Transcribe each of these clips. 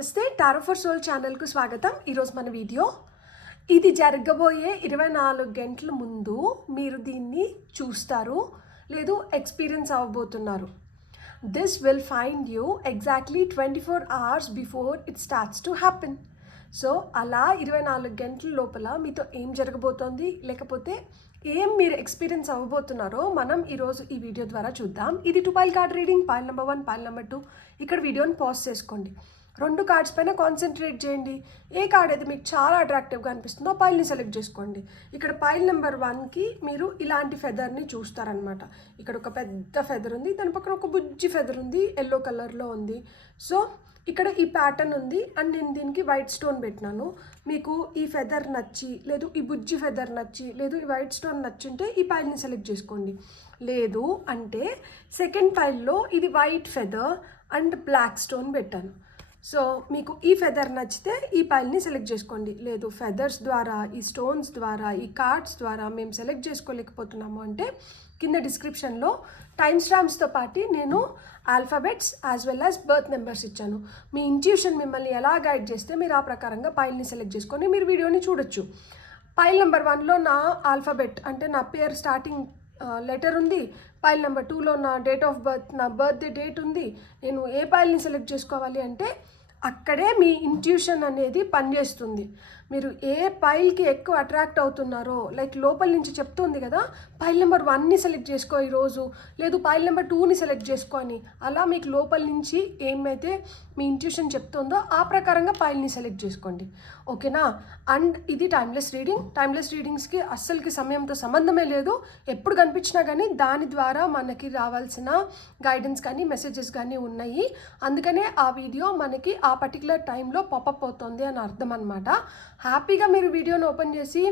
నమస్తే tarot for soul ఛానల్కు స్వాగతం. ఈరోజు మన వీడియో ఇది జరగబోయే 24 గంటల ముందు మీరు దీన్ని చూస్తారు లేదు ఎక్స్పీరియన్స్ అవ్వబోతున్నారు. This will find you exactly 24 hours before it starts to happen. So అలా 24 గంటల లోపల మీతో ఏం జరగబోతోంది లేకపోతే ఏం మీరు ఎక్స్పీరియన్స్ అవ్వబోతున్నారో మనం ఈరోజు ఈ వీడియో ద్వారా చూద్దాం. ఇది 2 pile card reading. Pile number 1, pile number 2. ఇక్కడ వీడియోని పాజ్ చేసుకోండి. 2 కార్డ్స్ పైన కాన్సన్ట్రేట్ చేయండి. ఏ కార్డ్ అయితే మీకు చాలా అట్రాక్టివ్గా అనిపిస్తుందో పైల్ని సెలెక్ట్ చేసుకోండి. ఇక్కడ పైల్ నెంబర్ 1కి మీరు ఇలాంటి ఫెదర్ని చూస్తారనమాట. ఇక్కడ ఒక పెద్ద ఫెదర్ ఉంది, దాని పక్కన ఒక బుజ్జి ఫెదర్ ఉంది, ఎల్లో కలర్లో ఉంది. సో ఇక్కడ ఈ ప్యాటర్న్ ఉంది అండ్ నేను దీనికి వైట్ స్టోన్ పెట్టినాను. మీకు ఈ ఫెదర్ నచ్చి లేదు ఈ బుజ్జి ఫెదర్ నచ్చి లేదు ఈ వైట్ స్టోన్ నచ్చుంటే ఈ పైల్ని సెలెక్ట్ చేసుకోండి. లేదు అంటే సెకండ్ పైల్లో ఇది white feather and black stone పెట్టాను. సో మీకు ఈ ఫెదర్ నచ్చితే ఈ పైల్ని సెలెక్ట్ చేసుకోండి. లేదు ఫెదర్స్ ద్వారా ఈ స్టోన్స్ ద్వారా ఈ కార్డ్స్ ద్వారా మేము సెలెక్ట్ చేసుకోలేకపోతున్నాము అంటే కింద డిస్క్రిప్షన్లో టైమ్ స్టాంప్స్తో పాటు నేను alphabets as well as berth numbers ఇచ్చాను. మీ ఇంట్యూషన్ మిమ్మల్ని ఎలా గైడ్ చేస్తే మీరు ఆ ప్రకారంగా పైల్ని సెలెక్ట్ చేసుకొని మీరు వీడియోని చూడొచ్చు. పైల్ నెంబర్ 1లో నా ఆల్ఫాబెట్ అంటే నా పేరు స్టార్టింగ్ లెటర్ ఉంది. పైల్ నెంబర్ 2లో నా డేట్ ఆఫ్ బర్త్ నా బర్త్డే డేట్ ఉంది. నేను ఏ పైల్ని సెలెక్ట్ చేసుకోవాలి అంటే అక్కడే మీ ఇంట్యూషన్ అనేది పనిచేస్తుంది. మీరు ఏ పైల్కి ఎక్కువ అట్రాక్ట్ అవుతున్నారో లైక్ లోపల నుంచి చెప్తుంది కదా పైల్ నెంబర్ 1ని సెలెక్ట్ చేసుకో ఈరోజు, లేదు పైల్ నెంబర్ 2ని సెలెక్ట్ చేసుకో అని. అలా మీకు లోపల నుంచి ఏమైతే మీ ఇంట్యూషన్ చెప్తుందో ఆ ప్రకారంగా పైల్ని సెలెక్ట్ చేసుకోండి. ఓకేనా? అండ్ ఇది టైమ్లెస్ రీడింగ్. టైమ్లెస్ రీడింగ్స్కి అస్సలకి సమయంతో సంబంధమే లేదు. ఎప్పుడు కనిపించినా కానీ దాని ద్వారా మనకి రావాల్సిన గైడెన్స్ కానీ మెసేజెస్ కానీ ఉన్నాయి. అందుకనే ఆ వీడియో మనకి ఆ పర్టికులర్ టైంలో పాపప్ అవుతుంది అని అర్థం అనమాట. హ్యాపీగా మీరు వీడియోని ఓపెన్ చేసి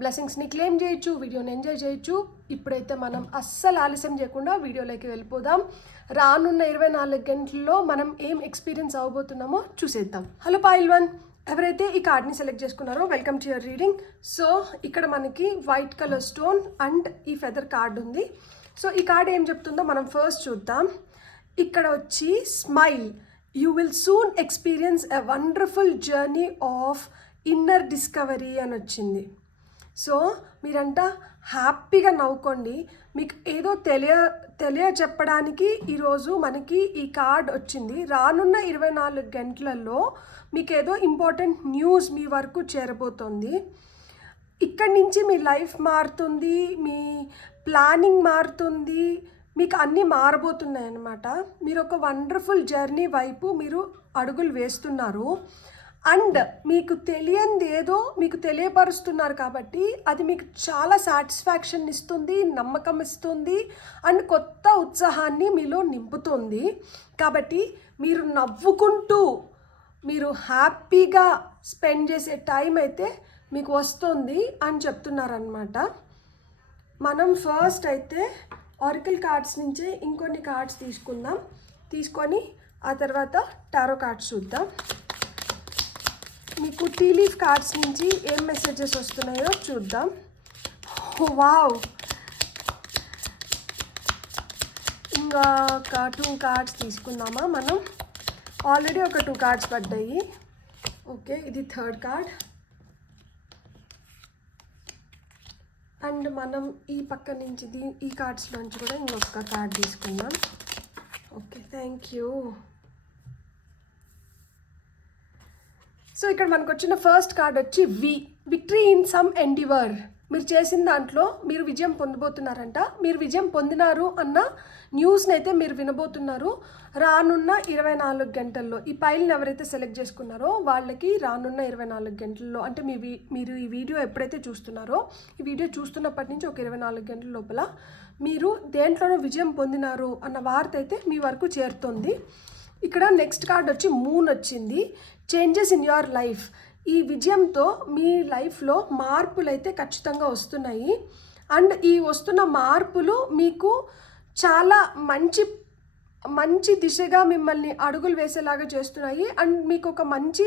బ్లెస్సింగ్స్ని క్లెయిమ్ చేయొచ్చు, వీడియోని ఎంజాయ్ చేయొచ్చు. ఇప్పుడైతే మనం అస్సలు ఆలస్యం చేయకుండా వీడియోలోకి వెళ్ళిపోదాం. రానున్న 24 గంటల్లో మనం ఏం ఎక్స్పీరియన్స్ అవ్వబోతున్నామో చూసేద్దాం. హలో పైల్ 1, ఎవరైతే ఈ కార్డ్ని సెలెక్ట్ చేసుకున్నారో welcome to your reading. So ఇక్కడ మనకి వైట్ కలర్ స్టోన్ అండ్ ఈ ఫెదర్ కార్డ్ ఉంది. సో ఈ కార్డ్ ఏం చెప్తుందో మనం ఫస్ట్ చూద్దాం. ఇక్కడ వచ్చి smile, you will soon experience a wonderful journey of inner discovery అని వచ్చింది. సో మీరంతా హ్యాపీగా నవ్వుకోండి. మీకు ఏదో తెలియచెప్పడానికి ఈరోజు మనకి ఈ కార్డ్ వచ్చింది. రానున్న 24 గంటలలో మీకు ఏదో ఇంపార్టెంట్ న్యూస్ మీ వరకు చేరబోతోంది. ఇక్కడి నుంచి మీ లైఫ్ మారుతుంది, మీ ప్లానింగ్ మారుతుంది, మీకు అన్నీ మారబోతున్నాయి అన్నమాట. మీరు ఒక వండర్ఫుల్ జర్నీ వైపు మీరు అడుగులు వేస్తున్నారు. అండ్ మీకు తెలియంది ఏదో మీకు తెలియపరుస్తున్నారు కాబట్టి అది మీకు చాలా సాటిస్ఫాక్షన్ ఇస్తుంది, నమ్మకం ఇస్తుంది అండ్ కొత్త ఉత్సాహాన్ని మీలో నింపుతుంది. కాబట్టి మీరు నవ్వుకుంటూ మీరు హ్యాపీగా స్పెండ్ చేసే టైం అయితే మీకు వస్తుంది అని చెప్తున్నారనమాట. మనం ఫస్ట్ అయితే ఆరికల్ కార్డ్స్ నుంచే ఇంకొన్ని కార్డ్స్ తీసుకొని ఆ తర్వాత టారో కార్డ్స్ చూద్దాం. మీకు టీ లీఫ్ కార్డ్స్ నుంచి ఏం మెసేజెస్ వస్తున్నాయో చూద్దాం. వావ్, ఇంకా ఒక 2 కార్డ్స్ తీసుకుందామా మనం. ఆల్రెడీ ఒక 2 కార్డ్స్ పడ్డాయి. ఓకే, ఇది 3rd కార్డ్. అండ్ మనం ఈ పక్క నుంచి ఈ కార్డ్స్లోంచి కూడా ఇంకొక కార్డ్ తీసుకుందాం. Okay, thank you. సో ఇక్కడ మనకు వచ్చిన ఫస్ట్ కార్డ్ వచ్చి విక్టరీ ఇన్ సమ్ ఎండివర్. మీరు చేసిన దాంట్లో మీరు విజయం పొందబోతున్నారంట. మీరు విజయం పొందినారు అన్న న్యూస్ని అయితే మీరు వినబోతున్నారు రానున్న 24 గంటల్లో. ఈ పైల్ని ఎవరైతే సెలెక్ట్ చేసుకున్నారో వాళ్ళకి రానున్న 24 గంటల్లో అంటే మీరు ఈ వీడియో ఎప్పుడైతే చూస్తున్నారో ఈ వీడియో చూస్తున్నప్పటి నుంచి ఒక 24 గంటల లోపల మీరు దేంట్లోనో విజయం పొందినారు అన్న వార్త అయితే మీ వరకు చేరుతుంది. ఇక్కడ నెక్స్ట్ కార్డ్ వచ్చి మూన్ వచ్చింది. Changes in your life. ఈ విజయంతో మీ లైఫ్లో మార్పులు అయితే ఖచ్చితంగా వస్తున్నాయి. అండ్ ఈ వస్తున్న మార్పులు మీకు చాలా మంచి దిశగా మిమ్మల్ని అడుగులు వేసేలాగా చేస్తున్నాయి. అండ్ మీకు ఒక మంచి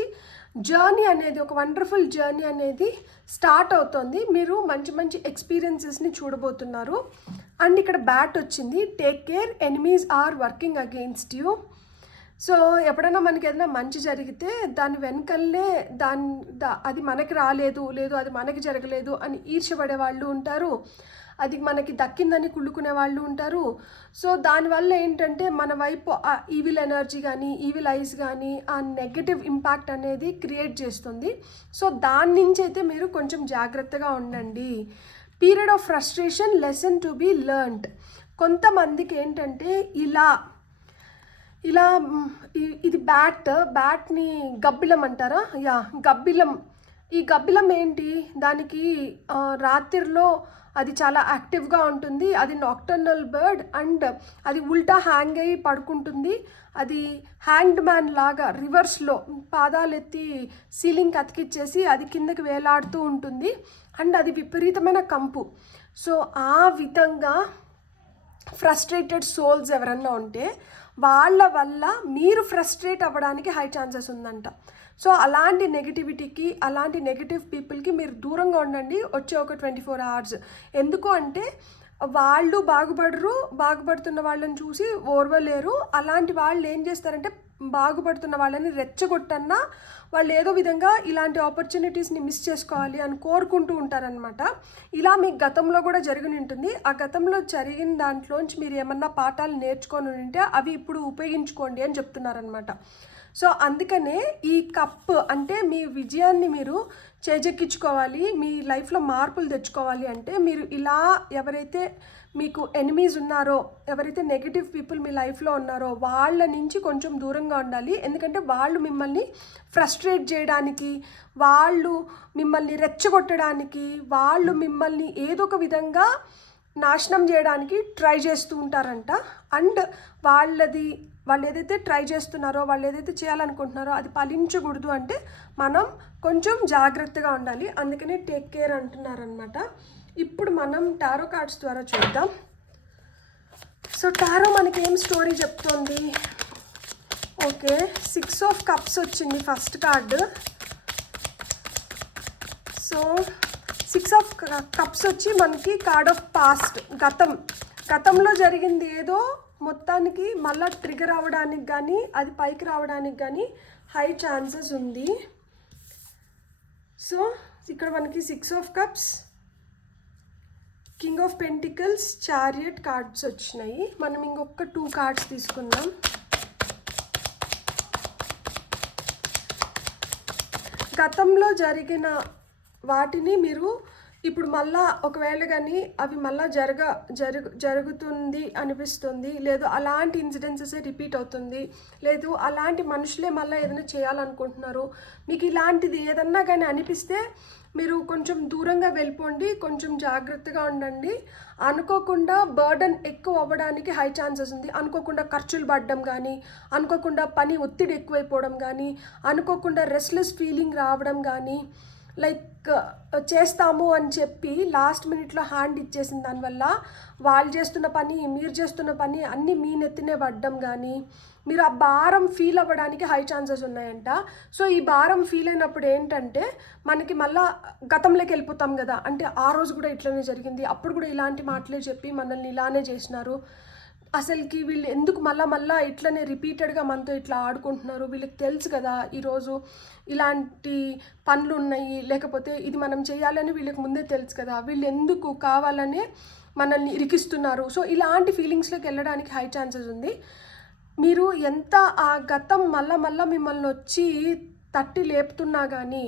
జర్నీ అనేది, ఒక వండర్ఫుల్ జర్నీ అనేది స్టార్ట్ అవుతుంది. మీరు మంచి ఎక్స్పీరియన్సెస్ని చూడబోతున్నారు. అండ్ ఇక్కడ బ్యాట్ వచ్చింది. Take care, enemies are working against you. So ఎప్పుడైనా మనకి ఏదైనా మంచి జరిగితే దాని వెనకల్లే అది మనకి రాలేదు, లేదు అది మనకి జరగలేదు అని ఈర్ష్యపడే వాళ్ళు ఉంటారు, అది మనకి దక్కిందని కుళ్ళుకునే వాళ్ళు ఉంటారు. సో దానివల్ల ఏంటంటే మన వైపు ఆ ఈవిల్ ఎనర్జీ కానీ ఈవిల్ ఐస్ కానీ ఆ నెగటివ్ ఇంపాక్ట్ అనేది క్రియేట్ చేస్తుంది. సో దాని నుంచి అయితే మీరు కొంచెం జాగ్రత్తగా ఉండండి. Period of frustration, lesson to be learned. కొంతమందికి ఏంటంటే ఇలా ఇది బ్యాట్ని గబ్బిలం అంటారా? గబ్బిలం. ఈ గబ్బిలం ఏంటి, దానికి రాత్రిలో అది చాలా యాక్టివ్గా ఉంటుంది. అది నాక్టర్నల్ బర్డ్ అండ్ అది ఉల్టా హ్యాంగ్ అయ్యి పడుకుంటుంది. అది హ్యాంగ్డ్ మ్యాన్ లాగా రివర్స్లో పాదాలు ఎత్తి సీలింగ్కి అతికిచ్చేసి అది కిందకి వేలాడుతూ ఉంటుంది. అండ్ అది విపరీతమైన కంపు. సో ఆ విధంగా ఫ్రస్ట్రేటెడ్ సోల్స్ ఎవరన్నా ఉంటే వాళ్ళ వల్ల మీరు ఫ్రస్ట్రేట్ అవ్వడానికి హై ఛాన్సెస్ ఉందంట. సో అలాంటి నెగిటివిటీకి, అలాంటి నెగిటివ్ పీపుల్కి మీరు దూరంగా ఉండండి వచ్చే ఒక 24 hours. ఎందుకు అంటే వాళ్ళు బాగుపడుతున్న వాళ్ళని చూసి ఓర్వలేరు. అలాంటి వాళ్ళు ఏం చేస్తారంటే బాగుపడుతున్న వాళ్ళని రెచ్చగొట్టన్నా వాళ్ళు ఏదో విధంగా ఇలాంటి ఆపర్చునిటీస్ని మిస్ చేసుకోవాలి అని కోరుకుంటూ ఉంటారనమాట. ఇలా మీకు గతంలో కూడా జరిగి ఉంటుంది. ఆ గతంలో జరిగిన దాంట్లోంచి మీరు ఏమన్నా పాఠాలు నేర్చుకొని ఉంటే అవి ఇప్పుడు ఉపయోగించుకోండి అని చెప్తున్నారనమాట. సో అందుకనే ఈ కప్ అంటే మీ విజయాన్ని మీరు చేజెక్కించుకోవాలి, మీ లైఫ్లో మార్పులు తెచ్చుకోవాలి అంటే మీరు ఇలా ఎవరైతే మీకు ఎనిమీస్ ఉన్నారో, ఎవరైతే నెగిటివ్ పీపుల్ మీ లైఫ్లో ఉన్నారో వాళ్ళ నుంచి కొంచెం దూరంగా ఉండాలి. ఎందుకంటే వాళ్ళు మిమ్మల్ని ఫ్రస్ట్రేట్ చేయడానికి, వాళ్ళు మిమ్మల్ని రెచ్చగొట్టడానికి, వాళ్ళు మిమ్మల్ని ఏదో ఒక విధంగా నాశనం చేయడానికి ట్రై చేస్తూ ఉంటారంట. అండ్ వాళ్ళు ఏదైతే ట్రై చేస్తున్నారో, వాళ్ళు ఏదైతే చేయాలనుకుంటున్నారో అది ఫలించకూడదు అంటే మనం కొంచెం జాగ్రత్తగా ఉండాలి. అందుకనే టేక్ కేర్ అంటున్నారనమాట. ఇప్పుడు మనం టారో కార్డ్స్ ద్వారా చూద్దాం. సో టారో మనకి ఏం స్టోరీ చెప్తోంది? ఓకే, 6 of Cups వచ్చింది first card. So 6 of Cups వచ్చి మనకి కార్డ్ ఆఫ్ పాస్ట్, గతంలో జరిగింది ఏదో మొత్తానికి మళ్ళీ ట్రిగర్ అవ్వడానికి కానీ అది పైకి రావడానికి కానీ హై ఛాన్సెస్ ఉంది. సో ఇక్కడ మనకి 6 of Cups, king of pentacles, chariot cards వచ్చినాయి. మనం ఇంకొక 2 కార్డ్స్ తీసుకుందాం. గతంలో జరిగిన వాటిని మీరు ఇప్పుడు మళ్ళా ఒకవేళ కానీ అవి మళ్ళా జరుగుతుంది అనిపిస్తుంది, లేదు అలాంటి ఇన్సిడెన్సెస్ రిపీట్ అవుతుంది, లేదు అలాంటి మనుషులే మళ్ళీ ఏదైనా చేయాలనుకుంటున్నారు, మీకు ఇలాంటిది ఏదన్నా కానీ అనిపిస్తే మీరు కొంచెం దూరంగా వెళ్ళిపోండి, కొంచెం జాగ్రత్తగా ఉండండి. అనుకోకుండా బర్డన్ ఎక్కువ అవ్వడానికి హై ఛాన్సెస్ ఉంది. అనుకోకుండా ఖర్చులు పడడం కానీ, అనుకోకుండా పని ఒత్తిడి ఎక్కువైపోవడం కానీ, అనుకోకుండా రెస్ట్లెస్ ఫీలింగ్ రావడం కానీ, లైక్ చేస్తాము అని చెప్పి లాస్ట్ మినిట్లో హ్యాండ్ ఇచ్చేసిన దానివల్ల వాళ్ళు చేస్తున్న పని, మీరు చేస్తున్న పని అన్నీ మీ నెత్తినే పడ్డం కానీ, మీరు ఆ భారం ఫీల్ అవ్వడానికి హై ఛాన్సెస్ ఉన్నాయంట. సో ఈ భారం ఫీల్ అయినప్పుడు ఏంటంటే మనకి మళ్ళీ గతంలోకి వెళ్ళిపోతాం కదా, అంటే ఆ రోజు కూడా ఇట్లనే జరిగింది, అప్పుడు కూడా ఇలాంటి మాటలే చెప్పి మనల్ని ఇలానే చేసినారు, అసలుకి వీళ్ళు ఎందుకు మళ్ళా ఇట్లనే రిపీటెడ్గా మనతో ఇట్లా ఆడుకుంటున్నారు, వీళ్ళకి తెలుసు కదా ఈరోజు ఇలాంటి పనులు ఉన్నాయి, లేకపోతే ఇది మనం చేయాలని వీళ్ళకి ముందే తెలుసు కదా, వీళ్ళు ఎందుకు కావాలనే మనల్ని ఇరికిస్తున్నారు. సో ఇలాంటి ఫీలింగ్స్లోకి వెళ్ళడానికి హై ఛాన్సెస్ ఉంది. మీరు ఎంత ఆ గతం మళ్ళా మిమ్మల్ని వచ్చి తట్టి లేపుతున్నా కానీ,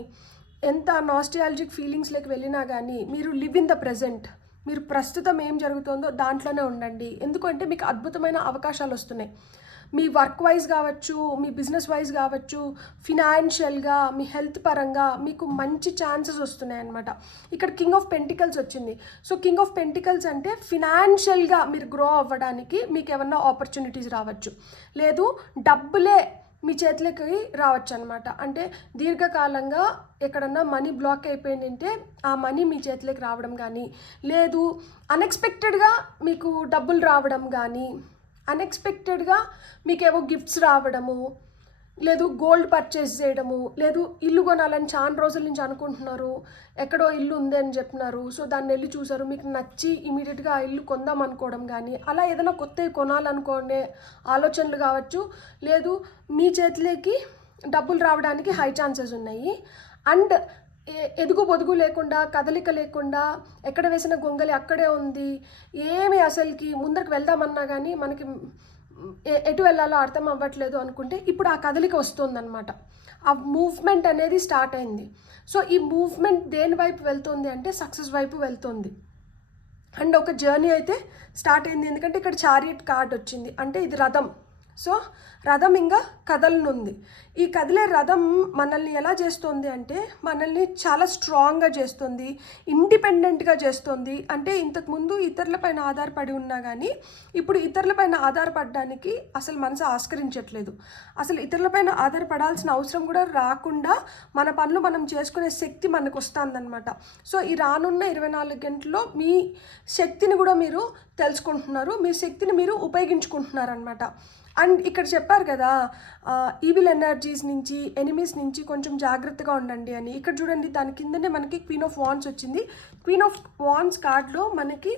ఎంత నాస్టాల్జిక్ ఫీలింగ్స్లోకి వెళ్ళినా కానీ మీరు లివ్ ఇన్ ద ప్రెజెంట్, మీరు ప్రస్తుతం ఏం జరుగుతుందో దాంట్లోనే ఉండండి. ఎందుకంటే మీకు అద్భుతమైన అవకాశాలు వస్తున్నాయి. మీ వర్క్ వైజ్ కావచ్చు, మీ బిజినెస్ వైజ్ కావచ్చు, ఫినాన్షియల్గా, మీ హెల్త్ పరంగా మీకు మంచి ఛాన్సెస్ వస్తున్నాయి అన్నమాట. ఇక్కడ కింగ్ ఆఫ్ పెంటికల్స్ వచ్చింది. సో కింగ్ ఆఫ్ పెంటికల్స్ అంటే ఫినాన్షియల్గా మీరు గ్రో అవ్వడానికి మీకు ఏమన్నా ఆపర్చునిటీస్ రావచ్చు, లేదు డబ్బులే మీ చేతిలోకి రావచ్చు అనమాట. అంటే దీర్ఘకాలంగా ఎక్కడన్నా మనీ బ్లాక్ అయిపోయిందంటే ఆ మనీ మీ చేతిలోకి రావడం కానీ, లేదు అన్ఎక్స్పెక్టెడ్గా మీకు డబ్బులు రావడం కానీ, అన్ఎక్స్పెక్టెడ్గా మీకేవో గిఫ్ట్స్ రావడము, లేదు గోల్డ్ పర్చేస్ చేయడము, లేదు ఇల్లు కొనాలని చాలా రోజుల నుంచి అనుకుంటున్నారు, ఎక్కడో ఇల్లు ఉంది అని చెప్పినారు, సో దాన్ని వెళ్ళి చూసారు, మీకు నచ్చి ఇమీడియట్గా ఆ ఇల్లు కొందాం అనుకోవడం కానీ, అలా ఏదైనా కొత్తవి కొనాలనుకునే ఆలోచనలు కావచ్చు, లేదు మీ చేతిలోకి డబ్బులు రావడానికి హై ఛాన్సెస్ ఉన్నాయి. అండ్ ఎదుగు పొదుగు లేకుండా, కదలిక లేకుండా, ఎక్కడ వేసిన గొంగలి అక్కడే ఉంది, ఏమి అసలుకి ముందరికి వెళ్దామన్నా కానీ మనకి ఎటు వెళ్ళాలో అర్థం అవ్వట్లేదు అనుకుంటే ఇప్పుడు ఆ కదలిక వస్తుందన్నమాట. ఆ మూవ్మెంట్ అనేది స్టార్ట్ అయింది. సో ఈ మూవ్మెంట్ దేని వైపు వెళ్తుంది అంటే సక్సెస్ వైపు వెళ్తుంది. అండ్ ఒక జర్నీ అయితే స్టార్ట్ అయింది. ఎందుకంటే ఇక్కడ చారియట్ కార్డ్ వచ్చింది, అంటే ఇది రథం. సో రథం ఇంకా కదలనుంది. ఈ కదిలే రథం మనల్ని ఎలా చేస్తుంది అంటే మనల్ని చాలా స్ట్రాంగ్గా చేస్తుంది, ఇండిపెండెంట్గా చేస్తుంది. అంటే ఇంతకుముందు ఇతరులపైన ఆధారపడి ఉన్నా కానీ ఇప్పుడు ఇతరులపైన ఆధారపడడానికి అసలు మనసు ఆస్కరించట్లేదు. అసలు ఇతరులపైన ఆధారపడాల్సిన అవసరం కూడా రాకుండా మన పనులు మనం చేసుకునే శక్తి మనకు వస్తుందన్నమాట. సో ఈ రానున్న 24 గంటల్లో మీ శక్తిని కూడా మీరు తెలుసుకుంటున్నారు, మీ శక్తిని మీరు ఉపయోగించుకుంటున్నారనమాట. అండ్ ఇక్కడ చెప్పారు కదా ఈవిల్ ఎనర్జీస్ నుంచి, ఎనిమీస్ నుంచి కొంచెం జాగ్రత్తగా ఉండండి అని. ఇక్కడ చూడండి, దాని కిందనే మనకి క్వీన్ ఆఫ్ వాండ్స్ వచ్చింది. క్వీన్ ఆఫ్ వాండ్స్ కార్డ్లో మనకి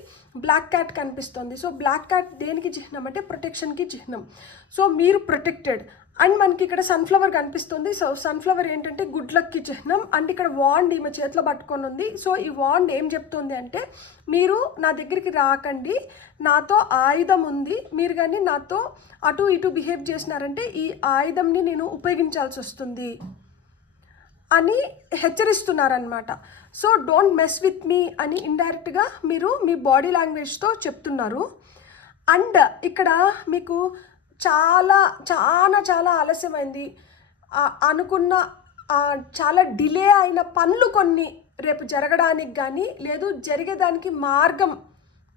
బ్లాక్ క్యాట్ కనిపిస్తుంది. సో బ్లాక్ క్యాట్ దేనికి చిహ్నం అంటే ప్రొటెక్షన్కి చిహ్నం. సో మీరు ప్రొటెక్టెడ్. అండ్ మనకి ఇక్కడ సన్ఫ్లవర్ కనిపిస్తుంది. సో సన్ఫ్లవర్ ఏంటంటే గుడ్ లక్కి చిహ్నం. అండ్ ఇక్కడ వాండ్ ఈమె చేతిలో పట్టుకొని ఉంది. సో ఈ వాండ్ ఏం చెప్తుంది అంటే మీరు నా దగ్గరికి రాకండి, నాతో ఆయుధం ఉంది, మీరు కానీ నాతో అటు ఇటు బిహేవ్ చేసినారంటే ఈ ఆయుధంని నేను ఉపయోగించాల్సి వస్తుంది అని హెచ్చరిస్తున్నారనమాట. So don't mess with me అని ఇండైరెక్ట్గా మీరు మీ బాడీ లాంగ్వేజ్తో చెప్తున్నారు. అండ్ ఇక్కడ మీకు చాలా చాలా చాలా ఆలస్యమైంది అనుకున్న చాలా డిలే అయిన పనులు కొన్ని రేపు జరగడానికి కానీ లేదు జరిగేదానికి మార్గం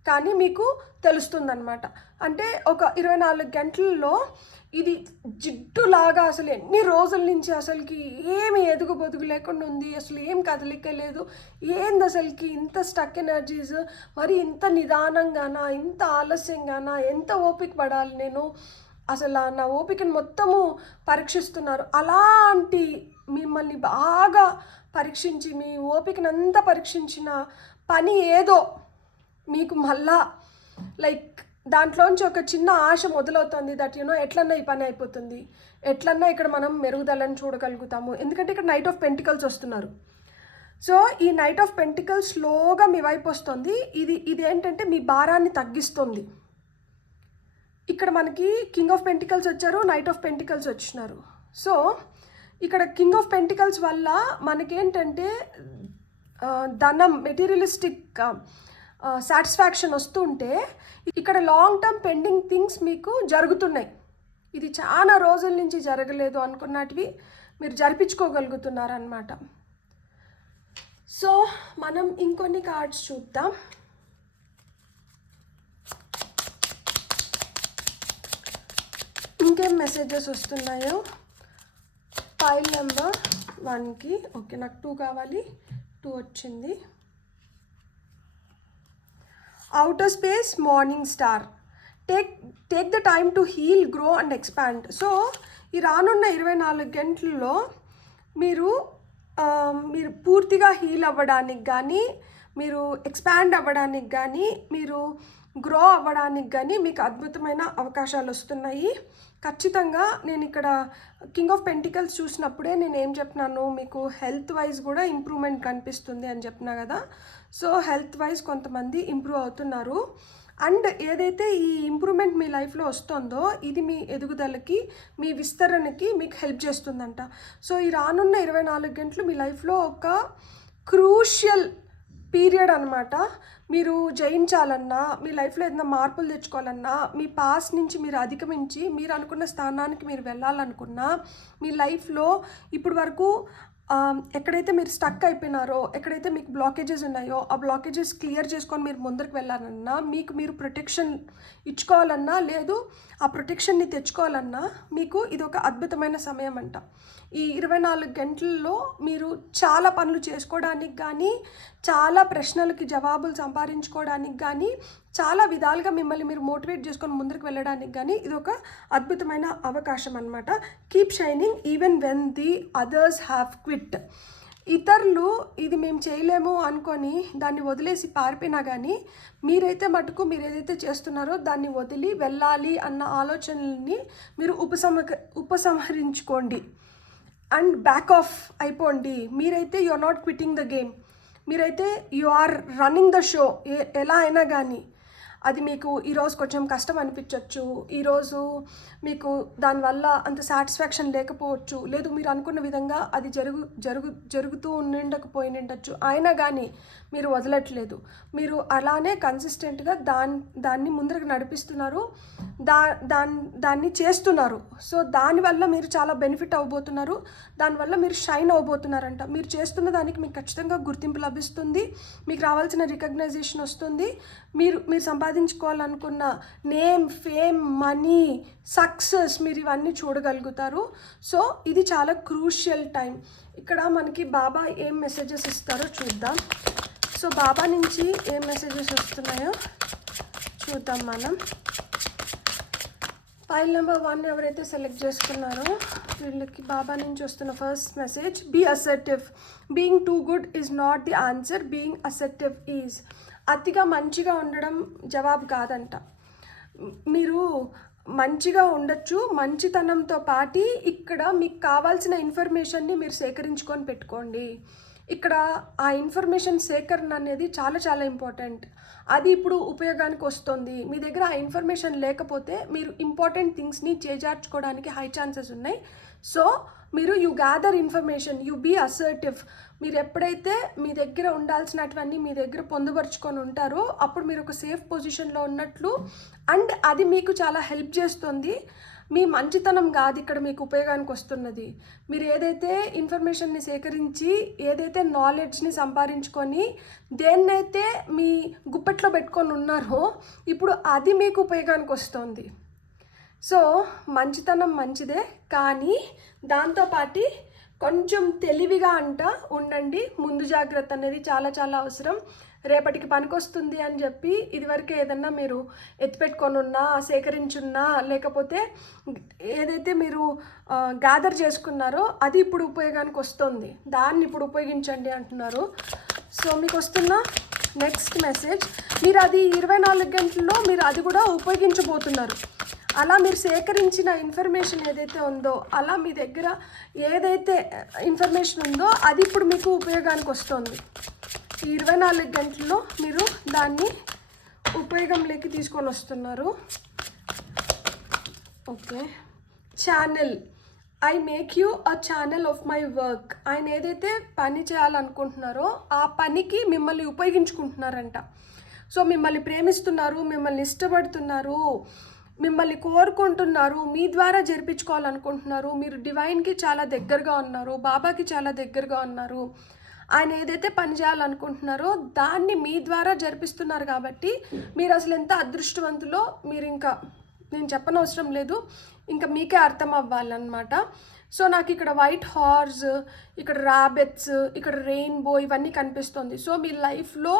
కానీ మీకు తెలుస్తుందన్నమాట. అంటే ఒక 24 గంటల్లో ఇది జిడ్డులాగా అసలు ఎన్ని రోజుల నుంచి అసలుకి ఏమి ఎదుగు బొదుగు లేకుండా ఉంది, అసలు ఏం కదలిక లేదు, ఏంది అసలుకి ఇంత స్టక్ ఎనర్జీస్, మరి ఇంత నిదానంగానా, ఇంత ఆలస్యంగానా, ఎంత ఓపిక పడాలి నేను, అసలు నా ఓపికను మొత్తము పరీక్షిస్తున్నారు. అలాంటి మిమ్మల్ని బాగా పరీక్షించి మీ ఓపికనంతా పరీక్షించిన పని ఏదో మీకు మళ్ళా లైక్ దాంట్లోంచి ఒక చిన్న ఆశ మొదలవుతుంది. దట్ ఎట్లన్నా ఈ పని అయిపోతుంది, ఎట్లన్నా ఇక్కడ మనం మెరుగుదలని చూడగలుగుతాము. ఎందుకంటే ఇక్కడ నైట్ ఆఫ్ పెంటికల్స్ వస్తున్నారు. సో ఈ నైట్ ఆఫ్ పెంటికల్స్ స్లోగా మీ వైపు వస్తుంది. ఇది ఏంటంటే మీ భారాన్ని తగ్గిస్తుంది. ఇక్కడ మనకి కింగ్ ఆఫ్ పెంటికల్స్ వచ్చారు, నైట్ ఆఫ్ పెంటికల్స్ వచ్చినారు. సో ఇక్కడ కింగ్ ఆఫ్ పెంటికల్స్ వల్ల మనకేంటంటే ధనం, మెటీరియలిస్టిక్ సాటిస్ఫాక్షన్ వస్తుంటే ఇక్కడ లాంగ్ టర్మ్ పెండింగ్ థింగ్స్ మీకు జరుగుతున్నాయి. ఇది చాలా రోజుల నుంచి జరగలేదు అనుకున్నటివి మీరు జరిపించుకోగలుగుతున్నారనమాట. సో మనం ఇంకొన్ని కార్డ్స్ చూద్దాం. ఇంకేం మెసేజెస్ వస్తున్నాయో. ఫైల్ నెంబర్ 1కి ఓకే, నాకు 2 కావాలి, 2 వచ్చింది. outer space morning star, take the time to heal, grow and expand. So ఈ రానున్న 24 గంటల్లో మీరు పూర్తిగా హీల్ అవ్వడానికి కానీ, మీరు ఎక్స్పాండ్ అవ్వడానికి కానీ, మీరు గ్రో అవ్వడానికి కానీ మీకు అద్భుతమైన అవకాశాలు వస్తున్నాయి. ఖచ్చితంగా నేను ఇక్కడ కింగ్ ఆఫ్ పెంటికల్స్ చూసినప్పుడే నేను ఏం చెప్పినాను, మీకు హెల్త్ వైజ్ కూడా ఇంప్రూవ్మెంట్ కనిపిస్తుంది అని చెప్పినా కదా. సో హెల్త్ వైజ్ కొంతమంది ఇంప్రూవ్ అవుతున్నారు. అండ్ ఏదైతే ఈ ఇంప్రూవ్మెంట్ మీ లైఫ్లో వస్తుందో ఇది మీ ఎదుగుదలకి, మీ విస్తరణకి మీకు హెల్ప్ చేస్తుందంట. సో ఈ రానున్న 24 గంటలు మీ లైఫ్లో ఒక క్రూషియల్ పీరియడ్ అనమాట. మీరు జయించాలన్నా, మీ లైఫ్లో ఏదైనా మార్పులు తెచ్చుకోవాలన్నా, మీ పాస్ట్ నుంచి మీరు అధిగమించి మీరు అనుకున్న స్థానానికి మీరు వెళ్ళాలనుకున్నా, మీ లైఫ్లో ఇప్పుడు వరకు ఎక్కడైతే మీరు స్టక్ అయిపోయినారో, ఎక్కడైతే మీకు బ్లాకేజెస్ ఉన్నాయో ఆ బ్లాకేజెస్ క్లియర్ చేసుకొని మీరు ముందరికి వెళ్ళాలన్నా, మీకు మీరు ప్రొటెక్షన్ ఇచ్చుకోవాలన్నా, లేదు ఆ ప్రొటెక్షన్ని తెచ్చుకోవాలన్నా మీకు ఇది ఒక అద్భుతమైన సమయం అంట. ఈ 24 గంటల్లో మీరు చాలా పనులు చేసుకోవడానికి కానీ, చాలా ప్రశ్నలకి జవాబులు సంపాదించుకోవడానికి కానీ, చాలా విధాలుగా మిమ్మల్ని మీరు మోటివేట్ చేసుకొని ముందుకు వెళ్ళడానికి కానీ ఇది ఒక అద్భుతమైన అవకాశం అనమాట. Keep shining even when the others have quit. ఇతరులు ఇది మేము చేయలేము అనుకొని దాన్ని వదిలేసి పారిపోయినా కానీ మీరైతే మటుకు మీరు ఏదైతే చేస్తున్నారో దాన్ని వదిలి వెళ్ళాలి అన్న ఆలోచనల్ని మీరు ఉపసంహరించుకోండి అండ్ బ్యాక్ ఆఫ్ అయిపోండి. మీరైతే you are not quitting the game, మీరైతే you are running the show. ఎలా అయినా కానీ అది మీకు ఈరోజు కొంచెం కష్టం అనిపించవచ్చు, ఈరోజు మీకు దానివల్ల అంత సాటిస్ఫాక్షన్ లేకపోవచ్చు, లేదు మీరు అనుకున్న విధంగా అది జరుగుతూ ఉండకపోయినచ్చు. అయినా కానీ మీరు వదలట్లేదు, మీరు అలానే కన్సిస్టెంట్గా దాన్ని ముందరకు నడిపిస్తున్నారు, దాన్ని చేస్తున్నారు. సో దానివల్ల మీరు చాలా బెనిఫిట్ అవ్వబోతున్నారు, దానివల్ల మీరు షైన్ అవ్వబోతున్నారంట. మీరు చేస్తున్న దానికి మీకు ఖచ్చితంగా గుర్తింపు లభిస్తుంది, మీకు రావాల్సిన రికగ్నైజేషన్ వస్తుంది, మీరు సంపాదించుకోవాలనుకున్న నేమ్, ఫేమ్, మనీ, సక్సెస్ మీరు ఇవన్నీ చూడగలుగుతారు. సో ఇది చాలా క్రూషియల్ టైం. ఇక్కడ మనకి బాబా ఏం మెసేజెస్ ఇస్తారో చూద్దాం. సో బాబా నుంచి ఏం మెసేజెస్ వస్తున్నాయో చూద్దాం మనం. ఫైల్ నెంబర్ 1 ఎవరైతే సెలెక్ట్ చేసుకున్నారో వీళ్ళకి బాబా నుంచి వస్తున్న first message, be assertive. Being too good is not the answer, being assertive is. అతిగా మంచిగా ఉండడం జవాబు కాదంట. మీరు మంచిగా ఉండొచ్చు, మంచితనంతో పాటు ఇక్కడ మీకు కావాల్సిన ఇన్ఫర్మేషన్ని మీరు సేకరించుకొని పెట్టుకోండి. ఇక్కడ ఆ ఇన్ఫర్మేషన్ సేకరణ అనేది చాలా చాలా ఇంపార్టెంట్. అది ఇప్పుడు ఉపయోగానికి వస్తుంది. మీ దగ్గర ఆ ఇన్ఫర్మేషన్ లేకపోతే మీరు ఇంపార్టెంట్ థింగ్స్ని చేజార్చుకోవడానికి హై ఛాన్సెస్ ఉన్నాయి. సో మీరు you gather information, you be assertive. మీరు ఎప్పుడైతే మీ దగ్గర ఉండాల్సినటువన్నీ మీ దగ్గర పొందుపరుచుకొని ఉంటారో అప్పుడు మీరు ఒక సేఫ్ పొజిషన్లో ఉన్నట్లు, అండ్ అది మీకు చాలా హెల్ప్ చేస్తుంది. మీ మంచితనం కాదు ఇక్కడ మీకు ఉపయోగానికి వస్తున్నది. మీరు ఏదైతే ఇన్ఫర్మేషన్ని సేకరించి, ఏదైతే నాలెడ్జ్ని సంపాదించుకొని, దేన్నైతే మీ గుప్పెట్లో పెట్టుకొని ఉన్నారో ఇప్పుడు అది మీకు ఉపయోగానికి వస్తుంది. సో మంచితనం మంచిదే, కానీ దాంతోపాటు కొంచెం తెలివిగా ఉండండి. ముందు జాగ్రత్త అనేది చాలా చాలా అవసరం. రేపటికి పనికొస్తుంది అని చెప్పి ఇదివరకే ఏదన్నా మీరు ఎత్తిపెట్టుకొని ఉన్నా, సేకరించున్నా, లేకపోతే ఏదైతే మీరు గ్యాదర్ చేసుకున్నారో అది ఇప్పుడు ఉపయోగానికి వస్తుంది, దాన్ని ఇప్పుడు ఉపయోగించండి అంటున్నారు. సో మీకు వస్తున్న నెక్స్ట్ మెసేజ్, మీరు అది 24 గంటల్లో మీరు అది కూడా ఉపయోగించబోతున్నారు. అలా మీరు సేకరించిన ఇన్ఫర్మేషన్ ఏదైతే ఉందో, అలా మీ దగ్గర ఏదైతే ఇన్ఫర్మేషన్ ఉందో అది ఇప్పుడు మీకు ఉపయోగానికి వస్తుంది. ఈ 24 గంటల్లో మీరు దాన్ని ఉపయోగంలోకి తీసుకొని వస్తున్నారు. Okay, channel, I make you a channel of my work. ఆయన ఏదైతే పని చేయాలనుకుంటున్నారో ఆ పనికి మిమ్మల్ని ఉపయోగించుకుంటున్నారంట. సో మిమ్మల్ని ప్రేమిస్తున్నారు, మిమ్మల్ని ఇష్టపడుతున్నారు, మిమ్మల్ని కోరుకుంటున్నారు, మీ ద్వారా జరిపించుకోవాలనుకుంటున్నారు. మీరు డివైన్కి చాలా దగ్గరగా ఉన్నారు, బాబాకి చాలా దగ్గరగా ఉన్నారు. ఆయన ఏదైతే పని చేయాలనుకుంటున్నారో దాన్ని మీ ద్వారా జరిపిస్తున్నారు. కాబట్టి మీరు అసలు ఎంత అదృష్టవంతులో మీరు ఇంకా నేను చెప్పనవసరం లేదు, ఇంకా మీకే అర్థం అవ్వాలన్నమాట. సో నాకు ఇక్కడ వైట్ హార్స్, ఇక్కడ ర్యాబిట్స్, ఇక్కడ రెయిన్బో ఇవన్నీ కనిపిస్తుంది. సో మీ లైఫ్లో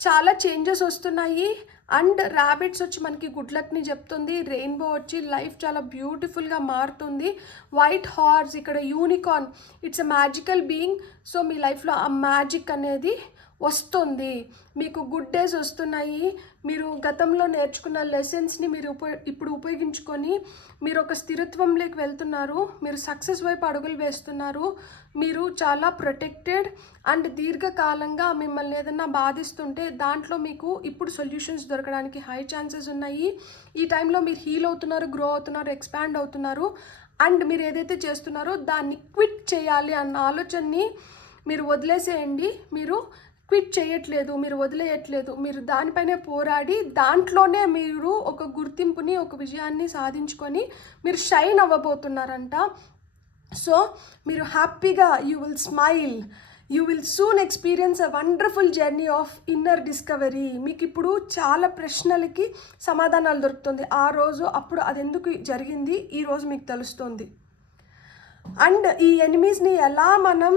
చాలా చేంజెస్ వస్తున్నాయి. అండ్ ర్యాబిట్స్ వచ్చి మనకి గుడ్ లక్ని చెప్తుంది, రెయిన్బో వచ్చి లైఫ్ చాలా బ్యూటిఫుల్గా మారుతుంది. వైట్ హార్స్, ఇక్కడ unicorn, it's a magical being. So మీ లైఫ్లో ఆ మ్యాజిక్ అనేది వస్తుంది. మీకు గుడ్ డేస్ వస్తున్నాయి. మీరు గతంలో నేర్చుకున్న లెసన్స్ని మీరు ఇప్పుడు ఉపయోగించుకొని మీరు ఒక స్థిరత్వంలోకి వెళ్తున్నారు. మీరు సక్సెస్ వైపు అడుగులు వేస్తున్నారు. మీరు చాలా ప్రొటెక్టెడ్ అండ్ దీర్ఘకాలంగా మిమ్మల్ని ఏదైనా బాధిస్తుంటే దాంట్లో మీకు ఇప్పుడు సొల్యూషన్స్ దొరకడానికి హై ఛాన్సెస్ ఉన్నాయి. ఈ టైంలో మీరు హీల్ అవుతున్నారు, గ్రో అవుతున్నారు, ఎక్స్పాండ్ అవుతున్నారు. అండ్ మీరు ఏదైతే చేస్తున్నారో దాన్ని క్విట్ చేయాలి అన్న ఆలోచనని మీరు వదిలేసేయండి. మీరు క్విట్ చేయట్లేదు, మీరు వదిలేయట్లేదు, మీరు దానిపైనే పోరాడి దాంట్లోనే మీరు ఒక గుర్తింపుని, ఒక విజయాన్ని సాధించుకొని మీరు షైన్ అవ్వబోతున్నారంట. సో మీరు హ్యాపీగా, you will smile, you will soon experience a wonderful journey of inner discovery. మీకు ఇప్పుడు చాలా ప్రశ్నలకి సమాధానాలు దొరుకుతుంది. ఆ రోజు అప్పుడు అది ఎందుకు జరిగింది ఈరోజు మీకు తెలుస్తుంది. అండ్ ఈ ఎనిమీస్ని ఎలా మనం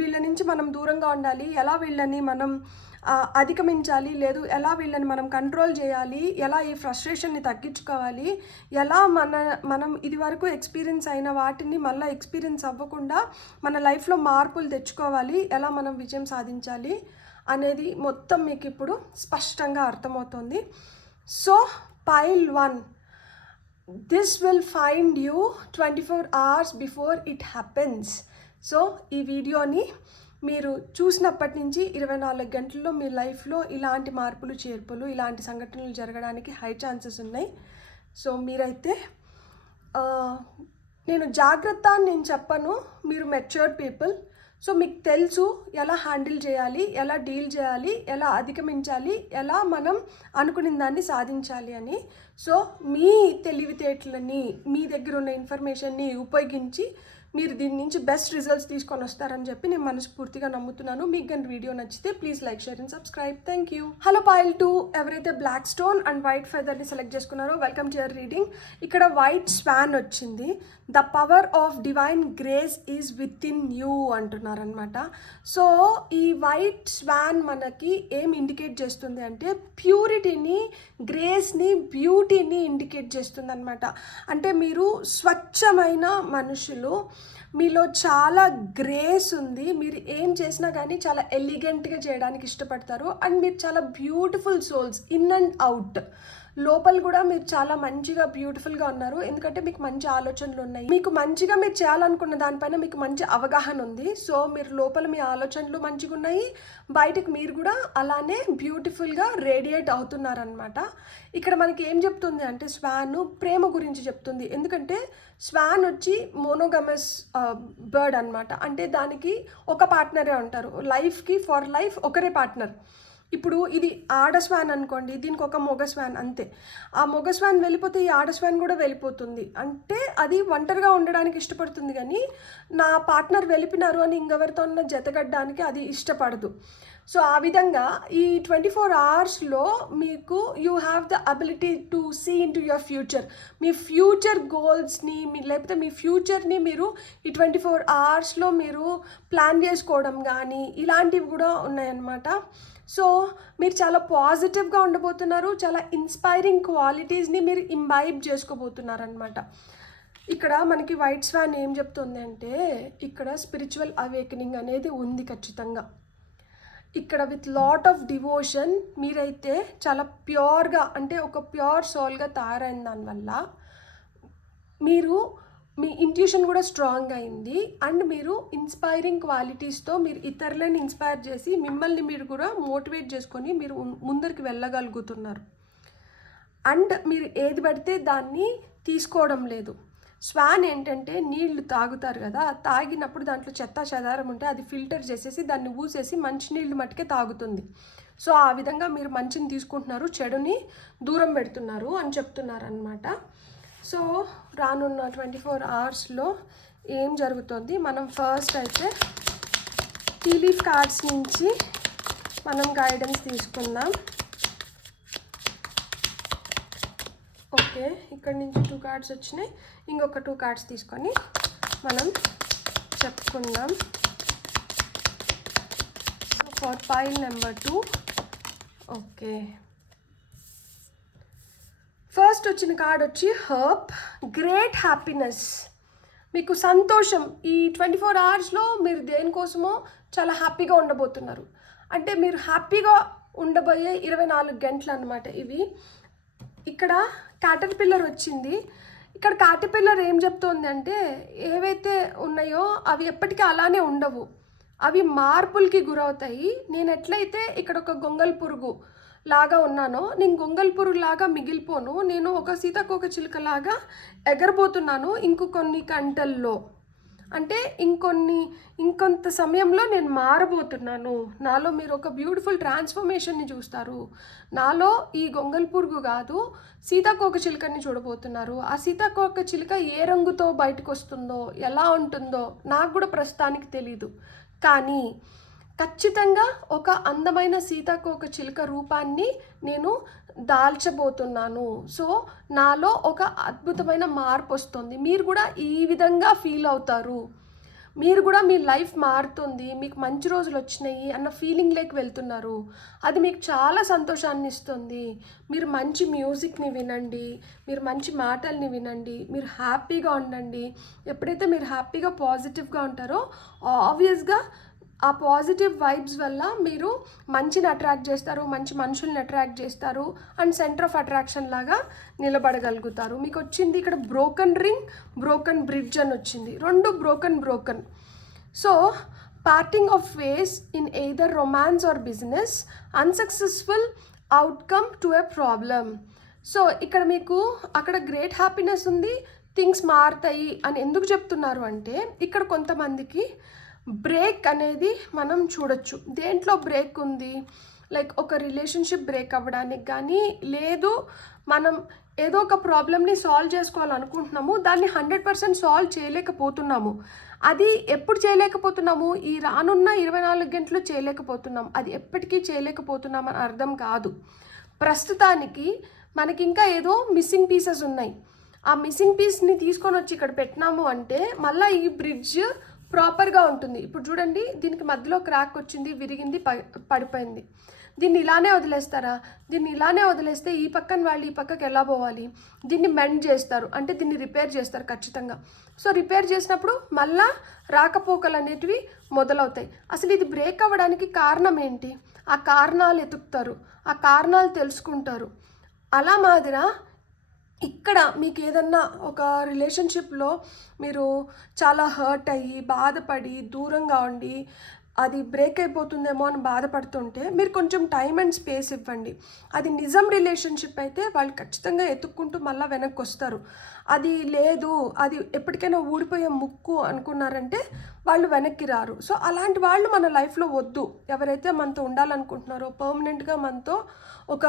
వీళ్ళ నుంచి మనం దూరంగా ఉండాలి, ఎలా వీళ్ళని మనం అధిగమించాలి, లేదు ఎలా వీళ్ళని మనం కంట్రోల్ చేయాలి, ఎలా ఈ ఫ్రస్ట్రేషన్ని తగ్గించుకోవాలి, ఎలా మనం ఇది వరకు ఎక్స్పీరియన్స్ అయిన వాటిని మళ్ళీ ఎక్స్పీరియన్స్ అవ్వకుండా మన లైఫ్లో మార్పులు తెచ్చుకోవాలి, ఎలా మనం విజయం సాధించాలి అనేది మొత్తం మీకు ఇప్పుడు స్పష్టంగా అర్థమవుతుంది. So pile 1, this will find you 24 hours before it happens. So ఈ వీడియోని మీరు చూసినప్పటి నుంచి 24 గంటల్లో మీ లైఫ్లో ఇలాంటి మార్పులు చేర్పులు ఇలాంటి సంఘటనలు జరగడానికి హై ఛాన్సెస్ ఉన్నాయి. సో మీరైతే నేను జాగ్రత్త అని నేను చెప్పను, మీరు మెచ్యూర్డ్ పీపుల్. సో మీకు తెలుసు ఎలా హ్యాండిల్ చేయాలి, ఎలా డీల్ చేయాలి, ఎలా అధిగమించాలి, ఎలా మనం అనుకున్న దాన్ని సాధించాలి అని. సో మీ తెలివితేటలని, మీ దగ్గర ఉన్న ఇన్ఫర్మేషన్ని ఉపయోగించి మీరు దీని నుంచి బెస్ట్ రిజల్ట్స్ తీసుకొని వస్తారని చెప్పి నేను మనస్ఫూర్తిగా నమ్ముతున్నాను. మీకు కానీ వీడియో నచ్చితే please like, share and subscribe. Thank you. Hello pile 2, ఎవరైతే బ్లాక్ స్టోన్ అండ్ వైట్ ఫెదర్ని సెలెక్ట్ చేసుకున్నారో వెల్కమ్ టు యువర్ రీడింగ్. ఇక్కడ వైట్ స్వాన్ వచ్చింది. The power of divine grace is with in you అంటున్నారనమాట. సో ఈ white swan మనకి ఏం indicate చేస్తుంది అంటే ప్యూరిటీని, గ్రేస్ని, బ్యూటీని ఇండికేట్ చేస్తుంది అనమాట. అంటే మీరు స్వచ్ఛమైన మనుషులు, మీలో చాలా గ్రేస్ ఉంది, మీరు ఏం చేసినా కానీ చాలా ఎలిగెంట్గా చేయడానికి ఇష్టపడతారు. అండ్ మీరు చాలా beautiful souls, in and out. లోపల కూడా మీరు చాలా మంచిగా బ్యూటిఫుల్గా ఉన్నారు, ఎందుకంటే మీకు మంచి ఆలోచనలు ఉన్నాయి, మీకు మంచిగా మీరు చేయాలనుకున్న దానిపైన మీకు మంచి అవగాహన ఉంది. సో మీరు లోపల మీ ఆలోచనలు మంచిగా ఉన్నాయి, బయటకు మీరు కూడా అలానే బ్యూటిఫుల్గా రేడియేట్ అవుతున్నారనమాట. ఇక్కడ మనకి ఏం చెప్తుంది అంటే స్వాన్ ప్రేమ గురించి చెప్తుంది. ఎందుకంటే స్వాన్ వచ్చి మోనోగమస్ బర్డ్ అనమాట. అంటే దానికి ఒక పార్ట్నరే ఉంటారు, లైఫ్కి ఫర్ లైఫ్ ఒకరే పార్ట్నర్. ఇప్పుడు ఇది ఆడస్వాన్ అనుకోండి, దీనికి ఒక మొగ స్వాన్ అంతే. ఆ మొగ స్వాన్ వెళ్ళిపోతే ఈ ఆడస్వాన్ కూడా వెళ్ళిపోతుంది. అంటే అది ఒంటరిగా ఉండడానికి ఇష్టపడుతుంది, కానీ నా పార్ట్నర్ వెళ్ళిపోయినారు అని ఇంకెవరితో ఉన్న జతగడ్డానికి అది ఇష్టపడదు. సో ఆ విధంగా ఈ 24 అవర్స్లో మీకు you have the ability to see in to your future. మీ ఫ్యూచర్ గోల్స్ని, లేకపోతే మీ ఫ్యూచర్ని మీరు ఈ 24 అవర్స్లో మీరు ప్లాన్ చేసుకోవడం కానీ ఇలాంటివి కూడా ఉన్నాయన్నమాట. సో మీరు చాలా పాజిటివ్గా ఉండబోతున్నారు, చాలా ఇన్స్పైరింగ్ క్వాలిటీస్ని మీరు ఇంబైబ్ చేసుకోబోతున్నారు అనమాట. ఇక్కడ మనకి వైట్ స్వాన్ ఏం చెప్తుంది అంటే ఇక్కడ స్పిరిచువల్ అవేకనింగ్ అనేది ఉంది ఖచ్చితంగా. ఇక్కడ విత్ లాట్ ఆఫ్ డివోషన్ మీరైతే చాలా ప్యూర్గా, అంటే ఒక ప్యూర్ సోల్గా తయారైన దానివల్ల మీరు మీ ఇంట్యూషన్ కూడా స్ట్రాంగ్ అయింది. అండ్ మీరు ఇన్స్పైరింగ్ క్వాలిటీస్తో మీరు ఇతరులను ఇన్స్పైర్ చేసి మిమ్మల్ని మీరు కూడా మోటివేట్ చేసుకొని మీరు ముందరికి వెళ్ళగలుగుతున్నారు. అండ్ మీరు ఏది పడితే దాన్ని తీసుకోవడం లేదు. స్వాన్ ఏంటంటే నీళ్లు తాగుతారు కదా, తాగినప్పుడు దాంట్లో చెత్త చెదారం ఉంటే అది ఫిల్టర్ చేసేసి దాన్ని ఊసేసి మంచి నీళ్ళు మట్టుకే తాగుతుంది. సో ఆ విధంగా మీరు మంచిని తీసుకుంటున్నారు, చెడుని దూరం పెడుతున్నారు అని చెప్తున్నారు అనమాట. సో రానున్న 24 అవర్స్లో ఏం జరుగుతుంది, మనం ఫస్ట్ అయితే టీ లీఫ్ కార్డ్స్ నుంచి మనం గైడెన్స్ తీసుకుందాం. ఓకే, ఇక్కడ నుంచి 2 కార్డ్స్ వచ్చినాయి, ఇంకొక 2 కార్డ్స్ తీసుకొని మనం చెప్పుకుందాం. For pile number 2. Okay, first వచ్చిన కార్డ్ వచ్చి హర్ప్, గ్రేట్ హ్యాపీనెస్. మీకు సంతోషం. ఈ 24 అవర్స్లో మీరు దేనికోసమో చాలా హ్యాపీగా ఉండబోతున్నారు. అంటే మీరు హ్యాపీగా ఉండబోయే 24 గంటలు అన్నమాట ఇవి. ఇక్కడ క్యాటర్ పిల్లర్ వచ్చింది. ఇక్కడ క్యాటర్ పిల్లర్ ఏం చెప్తోంది అంటే ఏవైతే ఉన్నాయో అవి ఎప్పటికీ అలానే ఉండవు, అవి మార్పులకి గురవుతాయి. నేను ఎట్లయితే ఇక్కడ ఒక గొంగల్ పురుగు లాగా ఉన్నానో, నేను గొంగల్ పురుగు లాగా మిగిలిపోను, నేను ఒక సీతాకోక చిలుక లాగా ఎగరబోతున్నాను ఇంకొన్ని గంటల్లో. అంటే ఇంకొంత సమయంలో నేను మారబోతున్నాను. నాలో మీరు ఒక బ్యూటిఫుల్ ట్రాన్స్ఫర్మేషన్ని చూస్తారు. నాలో ఈ గొంగల్ పురుగు కాదు, సీతాకోక చిలుకని చూడబోతున్నారు. ఆ సీతాకోక చిలుక ఏ రంగుతో బయటకు వస్తుందో, ఎలా ఉంటుందో నాకు కూడా ప్రస్తుతానికి తెలీదు. కానీ ఖచ్చితంగా ఒక అందమైన సీతాకోక చిలుక రూపాన్ని నేను దాల్చబోతున్నాను. సో నాలో ఒక అద్భుతమైన మార్పు వస్తుంది. మీరు కూడా ఈ విధంగా ఫీల్ అవుతారు. మీరు కూడా మీ లైఫ్ మారుతుంది, మీకు మంచి రోజులు వచ్చినాయి అన్న ఫీలింగ్లోకి వెళ్తున్నారు. అది మీకు చాలా సంతోషాన్ని ఇస్తుంది. మీరు మంచి మ్యూజిక్ని వినండి, మీరు మంచి మాటల్ని వినండి, మీరు హ్యాపీగా ఉండండి. ఎప్పుడైతే మీరు హ్యాపీగా పాజిటివ్గా ఉంటారో ఆబ్వియస్గా ఆ పాజిటివ్ వైబ్స్ వల్ల మీరు మంచిని అట్రాక్ట్ చేస్తారు, మంచి మనుషుల్ని అట్రాక్ట్ చేస్తారు అండ్ సెంటర్ ఆఫ్ అట్రాక్షన్ లాగా నిలబడగలుగుతారు. మీకు వచ్చింది ఇక్కడ బ్రోకన్ రింగ్, బ్రోకన్ బ్రిడ్జ్ అని వచ్చింది, రెండు broken. So parting of ways in either romance or business, unsuccessful outcome to a problem. So ఇక్కడ మీకు అక్కడ గ్రేట్ హ్యాపీనెస్ ఉంది, థింగ్స్ మారుతాయి అని ఎందుకు చెప్తున్నారు అంటే ఇక్కడ కొంతమందికి బ్రేక్ అనేది మనం చూడొచ్చు. దేంట్లో బ్రేక్ ఉంది, లైక్ ఒక రిలేషన్షిప్ బ్రేక్ అవ్వడానికి కానీ, లేదు మనం ఏదో ఒక ప్రాబ్లమ్ని సాల్వ్ చేసుకోవాలనుకుంటున్నాము, దాన్ని 100% సాల్వ్ చేయలేకపోతున్నాము. అది ఎప్పుడు చేయలేకపోతున్నాము, ఈ రానున్న 24 గంటలు చేయలేకపోతున్నాం. అది ఎప్పటికీ చేయలేకపోతున్నాం అని అర్థం కాదు. ప్రస్తుతానికి మనకి ఇంకా ఏదో మిస్సింగ్ పీసెస్ ఉన్నాయి. ఆ మిస్సింగ్ పీస్ని తీసుకొని వచ్చి ఇక్కడ పెట్టినాము అంటే మళ్ళీ ఈ బ్రిడ్జ్ ప్రాపర్గా ఉంటుంది. ఇప్పుడు చూడండి, దీనికి మధ్యలో క్రాక్ వచ్చింది, విరిగింది, పడిపోయింది. దీన్ని ఇలానే వదిలేస్తారా? దీన్ని ఇలానే వదిలేస్తే ఈ పక్కన వాళ్ళు ఈ పక్కకి ఎలా పోవాలి? దీన్ని మెండ్ చేస్తారు, అంటే దీన్ని రిపేర్ చేస్తారు ఖచ్చితంగా. సో రిపేర్ చేసినప్పుడు మళ్ళా రాకపోకలు అనేటివి మొదలవుతాయి. అసలు ఇది బ్రేక్ అవ్వడానికి కారణం ఏంటి? ఆ కారణాలు ఎతుకుతారు, ఆ కారణాలు తెలుసుకుంటారు. అలా మాదిరా ఇక్కడ మీకు ఏదన్నా ఒక రిలేషన్షిప్లో మీరు చాలా హర్ట్ అయ్యి బాధపడి దూరంగా ఉండి అది బ్రేక్ అయిపోతుందేమో అని బాధపడుతుంటే మీరు కొంచెం టైం అండ్ స్పేస్ ఇవ్వండి. అది నిజం రిలేషన్షిప్ అయితే వాళ్ళు ఖచ్చితంగా ఎత్తుక్కుంటూ మళ్ళీ వెనక్కి వస్తారు. అది లేదు, అది ఎప్పటికైనా ఊడిపోయే ముక్కు అనుకున్నారంటే వాళ్ళు వెనక్కి రారు. సో అలాంటి వాళ్ళు మన లైఫ్లో వద్దు. ఎవరైతే మనతో ఉండాలనుకుంటున్నారో, పర్మనెంట్గా మనతో ఒక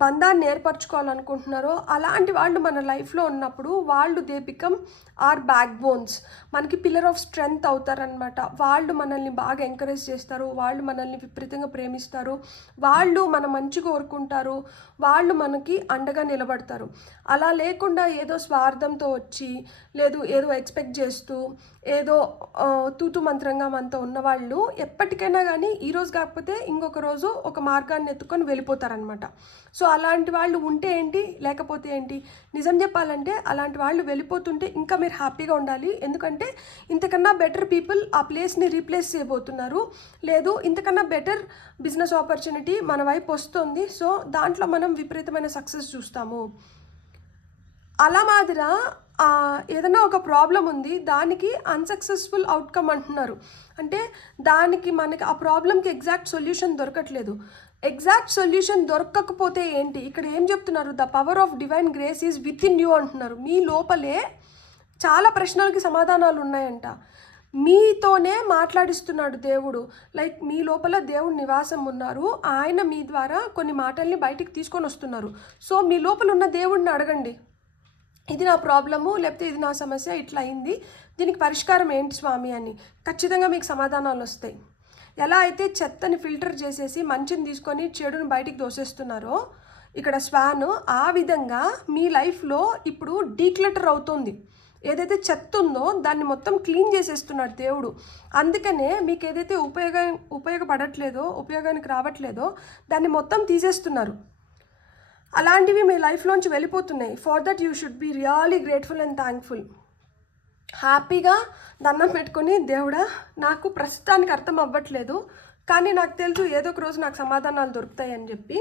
బంధాన్ని ఏర్పరచుకోవాలనుకుంటున్నారో అలాంటి వాళ్ళు మన లైఫ్లో ఉన్నప్పుడు వాళ్ళు they become our backbones, మనకి పిల్లర్ ఆఫ్ స్ట్రెంగ్త్ అవుతారనమాట. వాళ్ళు మనల్ని బాగా ఎంకరేజ్ చేస్తారు, వాళ్ళు మనల్ని విపరీతంగా ప్రేమిస్తారు, వాళ్ళు మన మంచి కోరుకుంటారు, వాళ్ళు మనకి అండగా నిలబడతారు. అలా లేకుండా ఏదో స్వార్థంతో వచ్చి, లేదు ఏదో ఎక్స్పెక్ట్ చేస్తూ, ఏదో తూతు మంత్రంగా మనతో ఉన్నవాళ్ళు ఎప్పటికైనా కానీ ఈరోజు కాకపోతే ఇంకొక రోజు ఒక మార్గాన్ని ఎత్తుకొని వెళ్ళిపోతారనమాట. సో అలాంటి వాళ్ళు ఉంటే ఏంటి, లేకపోతే ఏంటి? నిజం చెప్పాలంటే అలాంటి వాళ్ళు వెళ్ళిపోతుంటే ఇంకా మీరు హ్యాపీగా ఉండాలి. ఎందుకంటే ఇంతకన్నా బెటర్ పీపుల్ ఆ ప్లేస్ని రీప్లేస్ చేయబోతున్నారు, లేదు ఇంతకన్నా బెటర్ బిజినెస్ ఆపర్చునిటీ మన వైపు వస్తుంది. సో దాంట్లో మనం విపరీతమైన సక్సెస్ చూస్తాము. అలా మాదిరా ఏదైనా ఒక ప్రాబ్లం ఉంది, దానికి అన్సక్సెస్ఫుల్ అవుట్కమ్ అంటున్నారు. అంటే దానికి మనకి ఆ ప్రాబ్లంకి ఎగ్జాక్ట్ సొల్యూషన్ దొరకట్లేదు. ఎగ్జాక్ట్ సొల్యూషన్ దొరకకపోతే ఏంటి? ఇక్కడ ఏం చెప్తున్నారు? The power of divine grace is with in you అంటున్నారు. మీ లోపలే చాలా ప్రశ్నలకి సమాధానాలు ఉన్నాయంట. మీతోనే మాట్లాడిస్తున్నాడు దేవుడు. లైక్ మీ లోపల దేవుడు నివాసం ఉన్నారు, ఆయన మీ ద్వారా కొన్ని మాటల్ని బయటికి తీసుకొని వస్తున్నారు. సో మీ లోపల ఉన్న దేవుడిని అడగండి, ఇది నా ప్రాబ్లము, లేకపోతే ఇది నా సమస్య, ఇట్లా అయింది, దీనికి పరిష్కారం ఏంటి స్వామి అని. ఖచ్చితంగా మీకు సమాధానాలు వస్తాయి. ఎలా అయితే చెత్తని ఫిల్టర్ చేసేసి మంచిని తీసుకొని చెడుని బయటికి దోసేస్తున్నారో ఇక్కడ స్వాన్, ఆ విధంగా మీ లైఫ్లో ఇప్పుడు డీక్లటర్ అవుతుంది. ఏదైతే చెత్త ఉందో దాన్ని మొత్తం క్లీన్ చేసేస్తున్నాడు దేవుడు. అందుకనే మీకు ఏదైతే ఉపయోగపడట్లేదో, ఉపయోగానికి రావట్లేదో దాన్ని మొత్తం తీసేస్తున్నారు. అలాంటివి మీ లైఫ్లోంచి వెళ్ళిపోతున్నాయి. For that you should be really grateful and thankful. హ్యాపీగా దండం పెట్టుకొని, దేవుడా నాకు ప్రస్తుతానికి అర్థం అవ్వట్లేదు, కానీ నాకు తెలుసు ఏదో ఒక రోజు నాకు సమాధానాలు దొరుకుతాయి అని చెప్పి.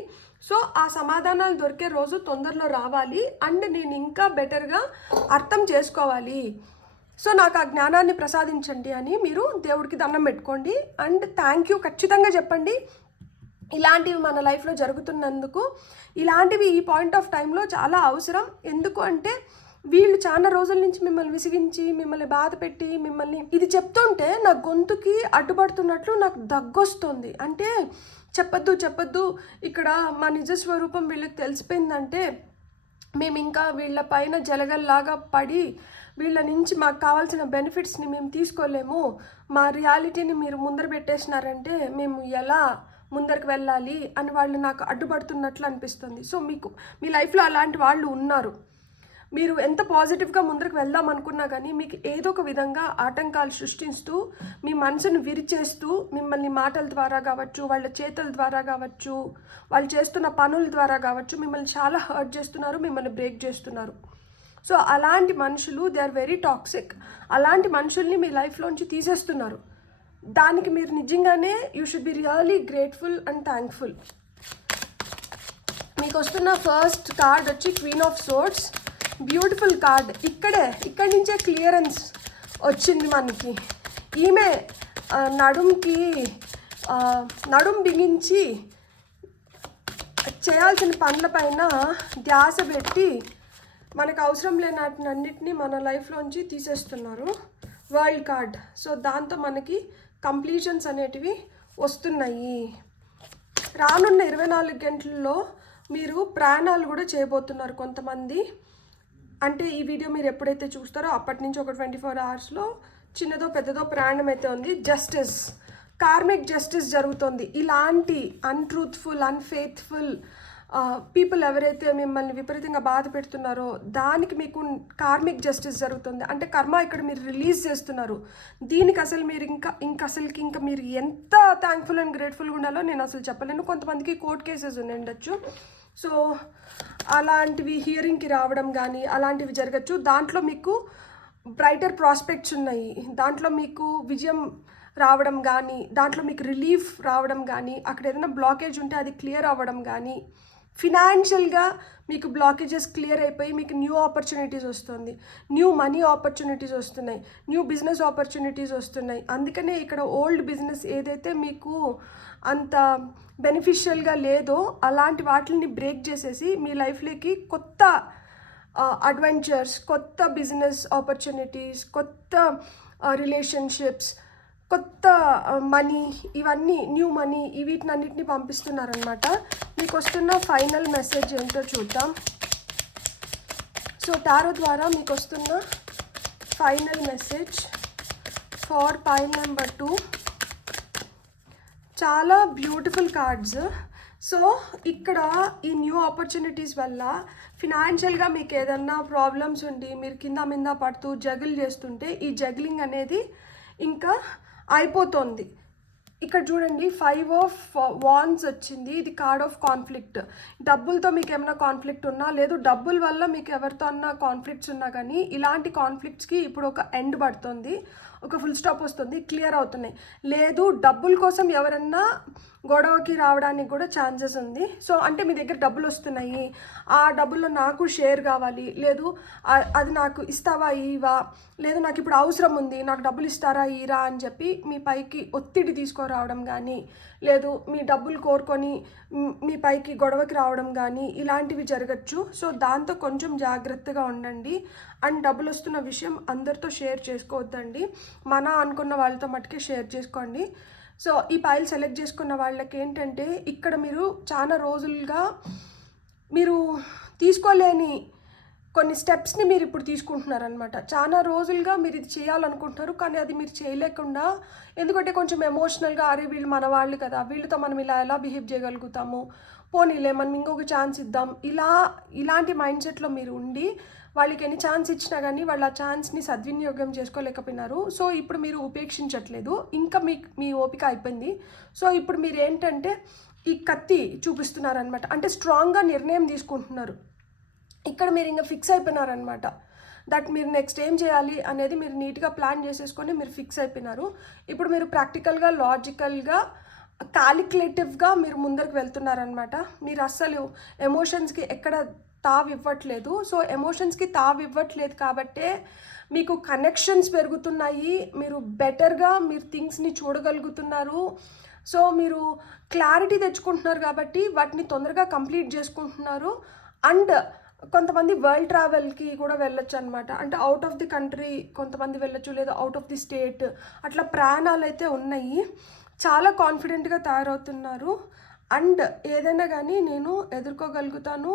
సో ఆ సమాధానాలు దొరికే రోజు తొందరలో రావాలి అండ్ నేను ఇంకా బెటర్గా అర్థం చేసుకోవాలి. సో నాకు ఆ జ్ఞానాన్ని ప్రసాదించండి అని మీరు దేవుడికి దండం పెట్టుకోండి అండ్ థ్యాంక్ యూ ఖచ్చితంగా చెప్పండి. ఇలాంటివి మన లైఫ్లో జరుగుతున్నందుకు, ఇలాంటివి ఈ పాయింట్ ఆఫ్ టైంలో చాలా అవసరం. ఎందుకు అంటే వీళ్ళు చాలా రోజుల నుంచి మిమ్మల్ని విసిగించి, మిమ్మల్ని బాధ పెట్టి, మిమ్మల్ని ఇది చెప్తుంటే నా గొంతుకి అడ్డుపడుతున్నట్లు నాకు దగ్గొస్తుంది. అంటే చెప్పొద్దు, ఇక్కడ మా నిజస్వరూపం వీళ్ళకి తెలిసిపోయిందంటే మేము ఇంకా వీళ్ళ పైన జలగల్లాగా పడి వీళ్ళ నుంచి మాకు కావాల్సిన బెనిఫిట్స్ని మేము తీసుకోలేము, మా రియాలిటీని మీరు ముందర పెట్టేసినారంటే మేము ఎలా ముందరికి వెళ్ళాలి అని వాళ్ళు నాకు అడ్డుపడుతున్నట్లు అనిపిస్తుంది. సో మీకు మీ లైఫ్లో అలాంటి వాళ్ళు ఉన్నారు. మీరు ఎంత పాజిటివ్గా ముందరకు వెళ్దాం అనుకున్నా కానీ మీకు ఏదో ఒక విధంగా ఆటంకాలు సృష్టిస్తూ మీ మనసును విరిచేస్తూ మిమ్మల్ని మాటల ద్వారా కావచ్చు, వాళ్ళ చేతుల ద్వారా కావచ్చు, వాళ్ళు చేస్తున్న పనుల ద్వారా కావచ్చు మిమ్మల్ని చాలా హర్ట్ చేస్తున్నారు, మిమ్మల్ని బ్రేక్ చేస్తున్నారు. సో అలాంటి మనుషులు దే ఆర్ వెరీ టాక్సిక్. అలాంటి మనుషుల్ని మీ లైఫ్లోంచి తీసేస్తున్నారు. దానికి మీరు నిజంగానే you should be really grateful and thankful. మీకు వస్తున్న ఫస్ట్ కార్డ్ వచ్చి queen of swords. Beautiful card. ఇక్కడి నుంచే క్లియరెన్స్ వచ్చింది మనకి. ఈమె నడుం బిగించి చేయాల్సిన పనులపైన ధ్యాస పెట్టి మనకు అవసరం లేనన్నిటినీ మన లైఫ్లోంచి తీసేస్తున్నారు. World card. సో దాంతో మనకి కంప్లీషన్స్ అనేటివి వస్తున్నాయి. రానున్న 24 గంటల్లో మీరు ప్రయాణాలు కూడా చేయబోతున్నారు కొంతమంది. అంటే ఈ వీడియో మీరు ఎప్పుడైతే చూస్తారో అప్పటి నుంచి ఒక 24 అవర్స్లో చిన్నదో పెద్దదో ప్రయాణం అయితే ఉంది. జస్టిస్, కార్మిక్ జస్టిస్ జరుగుతుంది. ఇలాంటి అన్ట్రూత్ఫుల్, అన్ఫెయిత్ఫుల్ పీపుల్ ఎవరైతే మిమ్మల్ని విపరీతంగా బాధ పెడుతున్నారో దానికి మీకు కార్మిక్ జస్టిస్ జరుగుతుంది. అంటే కర్మ ఇక్కడ మీరు రిలీజ్ చేస్తున్నారు. దీనికి అసలు మీరు ఇంకా మీరు ఎంత థ్యాంక్ఫుల్ అండ్ గ్రేట్ఫుల్గా ఉండాలో నేను అసలు చెప్పలేను. కొంతమందికి కోర్ట్ కేసెస్ ఉండొచ్చు. సో అలాంటివి హియరింగ్కి రావడం కానీ అలాంటివి జరగచ్చు. దాంట్లో మీకు బ్రైటర్ ప్రాస్పెక్ట్స్ ఉన్నాయి. దాంట్లో మీకు విజయం రావడం కానీ, దాంట్లో మీకు రిలీఫ్ రావడం కానీ, అక్కడ ఏదైనా బ్లాకేజ్ ఉంటే అది క్లియర్ అవ్వడం కానీ, ఫినాన్షియల్గా మీకు బ్లాకేజెస్ క్లియర్ అయిపోయి మీకు న్యూ ఆపర్చునిటీస్ వస్తుంది, న్యూ మనీ ఆపర్చునిటీస్ వస్తున్నాయి, న్యూ బిజినెస్ ఆపర్చునిటీస్ వస్తున్నాయి. అందుకనే ఇక్కడ ఓల్డ్ బిజినెస్ ఏదైతే మీకు అంత బెనిఫిషియల్గా లేదో అలాంటి వాటిని బ్రేక్ చేసేసి మీ లైఫ్లోకి కొత్త అడ్వెంచర్స్, కొత్త బిజినెస్ ఆపర్చునిటీస్, కొత్త రిలేషన్షిప్స్, కొత్త మనీ, ఇవన్నీ న్యూ మనీ వీటినన్నిటిని పంపిస్తున్నారనమాట. మీకు వస్తున్న ఫైనల్ మెసేజ్ ఏంటో చూద్దాం. సో టారో ద్వారా మీకు వస్తున్న final message for pile number 2. చాలా బ్యూటిఫుల్ కార్డ్స్. సో ఇక్కడ ఈ న్యూ ఆపర్చునిటీస్ వల్ల ఫినాన్షియల్గా మీకు ఏదన్నా ప్రాబ్లమ్స్ ఉండి మీరు కింద మీద పడుతూ జగిల్ చేస్తుంటే ఈ జగిలింగ్ అనేది ఇంకా అయిపోతుంది. ఇక్కడ చూడండి 5 ఆఫ్ వాండ్స్ వచ్చింది. ఇది కార్డ్ ఆఫ్ కాన్ఫ్లిక్ట్. డబ్బులతో మీకు ఏమైనా కాన్ఫ్లిక్ట్ ఉన్నా, లేదు డబ్బుల వల్ల మీకు ఎవరితో అన్నా కాన్ఫ్లిక్ట్స్ ఉన్నా కానీ ఇలాంటి కాన్ఫ్లిక్ట్స్కి ఇప్పుడు ఒక ఎండ్ పడుతుంది, ఒక ఫుల్ స్టాప్ వస్తుంది, క్లియర్ అవుతున్నాయి. లేదు డబ్బుల కోసం ఎవరన్నా గొడవకి రావడానికి కూడా ఛాన్సెస్ ఉంది. సో అంటే మీ దగ్గర డబ్బులు వస్తున్నాయి, ఆ డబ్బుల్లో నాకు షేర్ కావాలి, లేదు అది నాకు ఇస్తావా ఇవా, లేదు నాకు ఇప్పుడు అవసరం ఉంది నాకు డబ్బులు ఇస్తారా ఇరా అని చెప్పి మీ పైకి ఒత్తిడి తీసుకురావడం కానీ, లేదు మీ డబ్బులు కోరుకొని మీ పైకి గొడవకి రావడం కానీ ఇలాంటివి జరగచ్చు. సో దాంతో కొంచెం జాగ్రత్తగా ఉండండి. అండ్ డబ్బులు వస్తున్న విషయం అందరితో షేర్ చేసుకోవద్దండి, మన అనుకున్న వాళ్ళతో మట్టుకే షేర్ చేసుకోండి. సో ఈ పైల్ సెలెక్ట్ చేసుకున్న వాళ్ళకి ఏంటంటే ఇక్కడ మీరు చాలా రోజులుగా మీరు తీసుకోలేని కొన్ని స్టెప్స్ని మీరు ఇప్పుడు తీసుకుంటున్నారనమాట. చాలా రోజులుగా మీరు ఇది చేయాలనుకుంటున్నారు కానీ అది మీరు చేయలేకుండా, ఎందుకంటే కొంచెం ఎమోషనల్గా అరే వీళ్ళు మన వాళ్ళు కదా, వీళ్ళతో మనం ఇలా ఎలా బిహేవ్ చేయగలుగుతాము, పోనీలే మనం ఇంకొక ఛాన్స్ ఇద్దాం, ఇలాంటి మైండ్ సెట్లో మీరు ఉండి వాళ్ళకి ఎన్ని ఛాన్స్ ఇచ్చినా కానీ వాళ్ళు ఆ ఛాన్స్ని సద్వినియోగం చేసుకోలేకపోయినారు. సో ఇప్పుడు మీరు ఉపేక్షించట్లేదు, ఇంకా మీ ఓపిక అయిపోయింది. సో ఇప్పుడు మీరు ఏంటంటే ఈ కత్తి చూపిస్తున్నారనమాట. అంటే స్ట్రాంగ్గా నిర్ణయం తీసుకుంటున్నారు. ఇక్కడ మీరు ఇంకా ఫిక్స్ అయిపోయినారనమాట. దట్ మీరు నెక్స్ట్ ఏం చేయాలి అనేది మీరు నీట్గా ప్లాన్ చేసేసుకొని మీరు ఫిక్స్ అయిపోయినారు. ఇప్పుడు మీరు ప్రాక్టికల్గా, లాజికల్గా, క్యాలిక్యులేటివ్గా మీరు ముందరికి వెళ్తున్నారనమాట. మీరు అస్సలు ఎమోషన్స్కి ఎక్కడ తావు ఇవ్వట్లేదు. సో ఎమోషన్స్కి తావు ఇవ్వట్లేదు కాబట్టే మీకు కనెక్షన్స్ పెరుగుతున్నాయి, మీరు బెటర్గా మీరు థింగ్స్ని చూడగలుగుతున్నారు. సో మీరు క్లారిటీ తెచ్చుకుంటున్నారు కాబట్టి వాటిని తొందరగా కంప్లీట్ చేసుకుంటున్నారు. అండ్ కొంతమంది వరల్డ్ ట్రావెల్కి కూడా వెళ్ళొచ్చు అనమాట. అంటే అవుట్ ఆఫ్ ది కంట్రీ కొంతమంది వెళ్ళొచ్చు, లేదా అవుట్ ఆఫ్ ది స్టేట్, అట్లా ప్రయాణాలు అయితే ఉన్నాయి. చాలా కాన్ఫిడెంట్గా తయారవుతున్నారు. అండ్ ఏదైనా కానీ నేను ఎదుర్కోగలుగుతాను,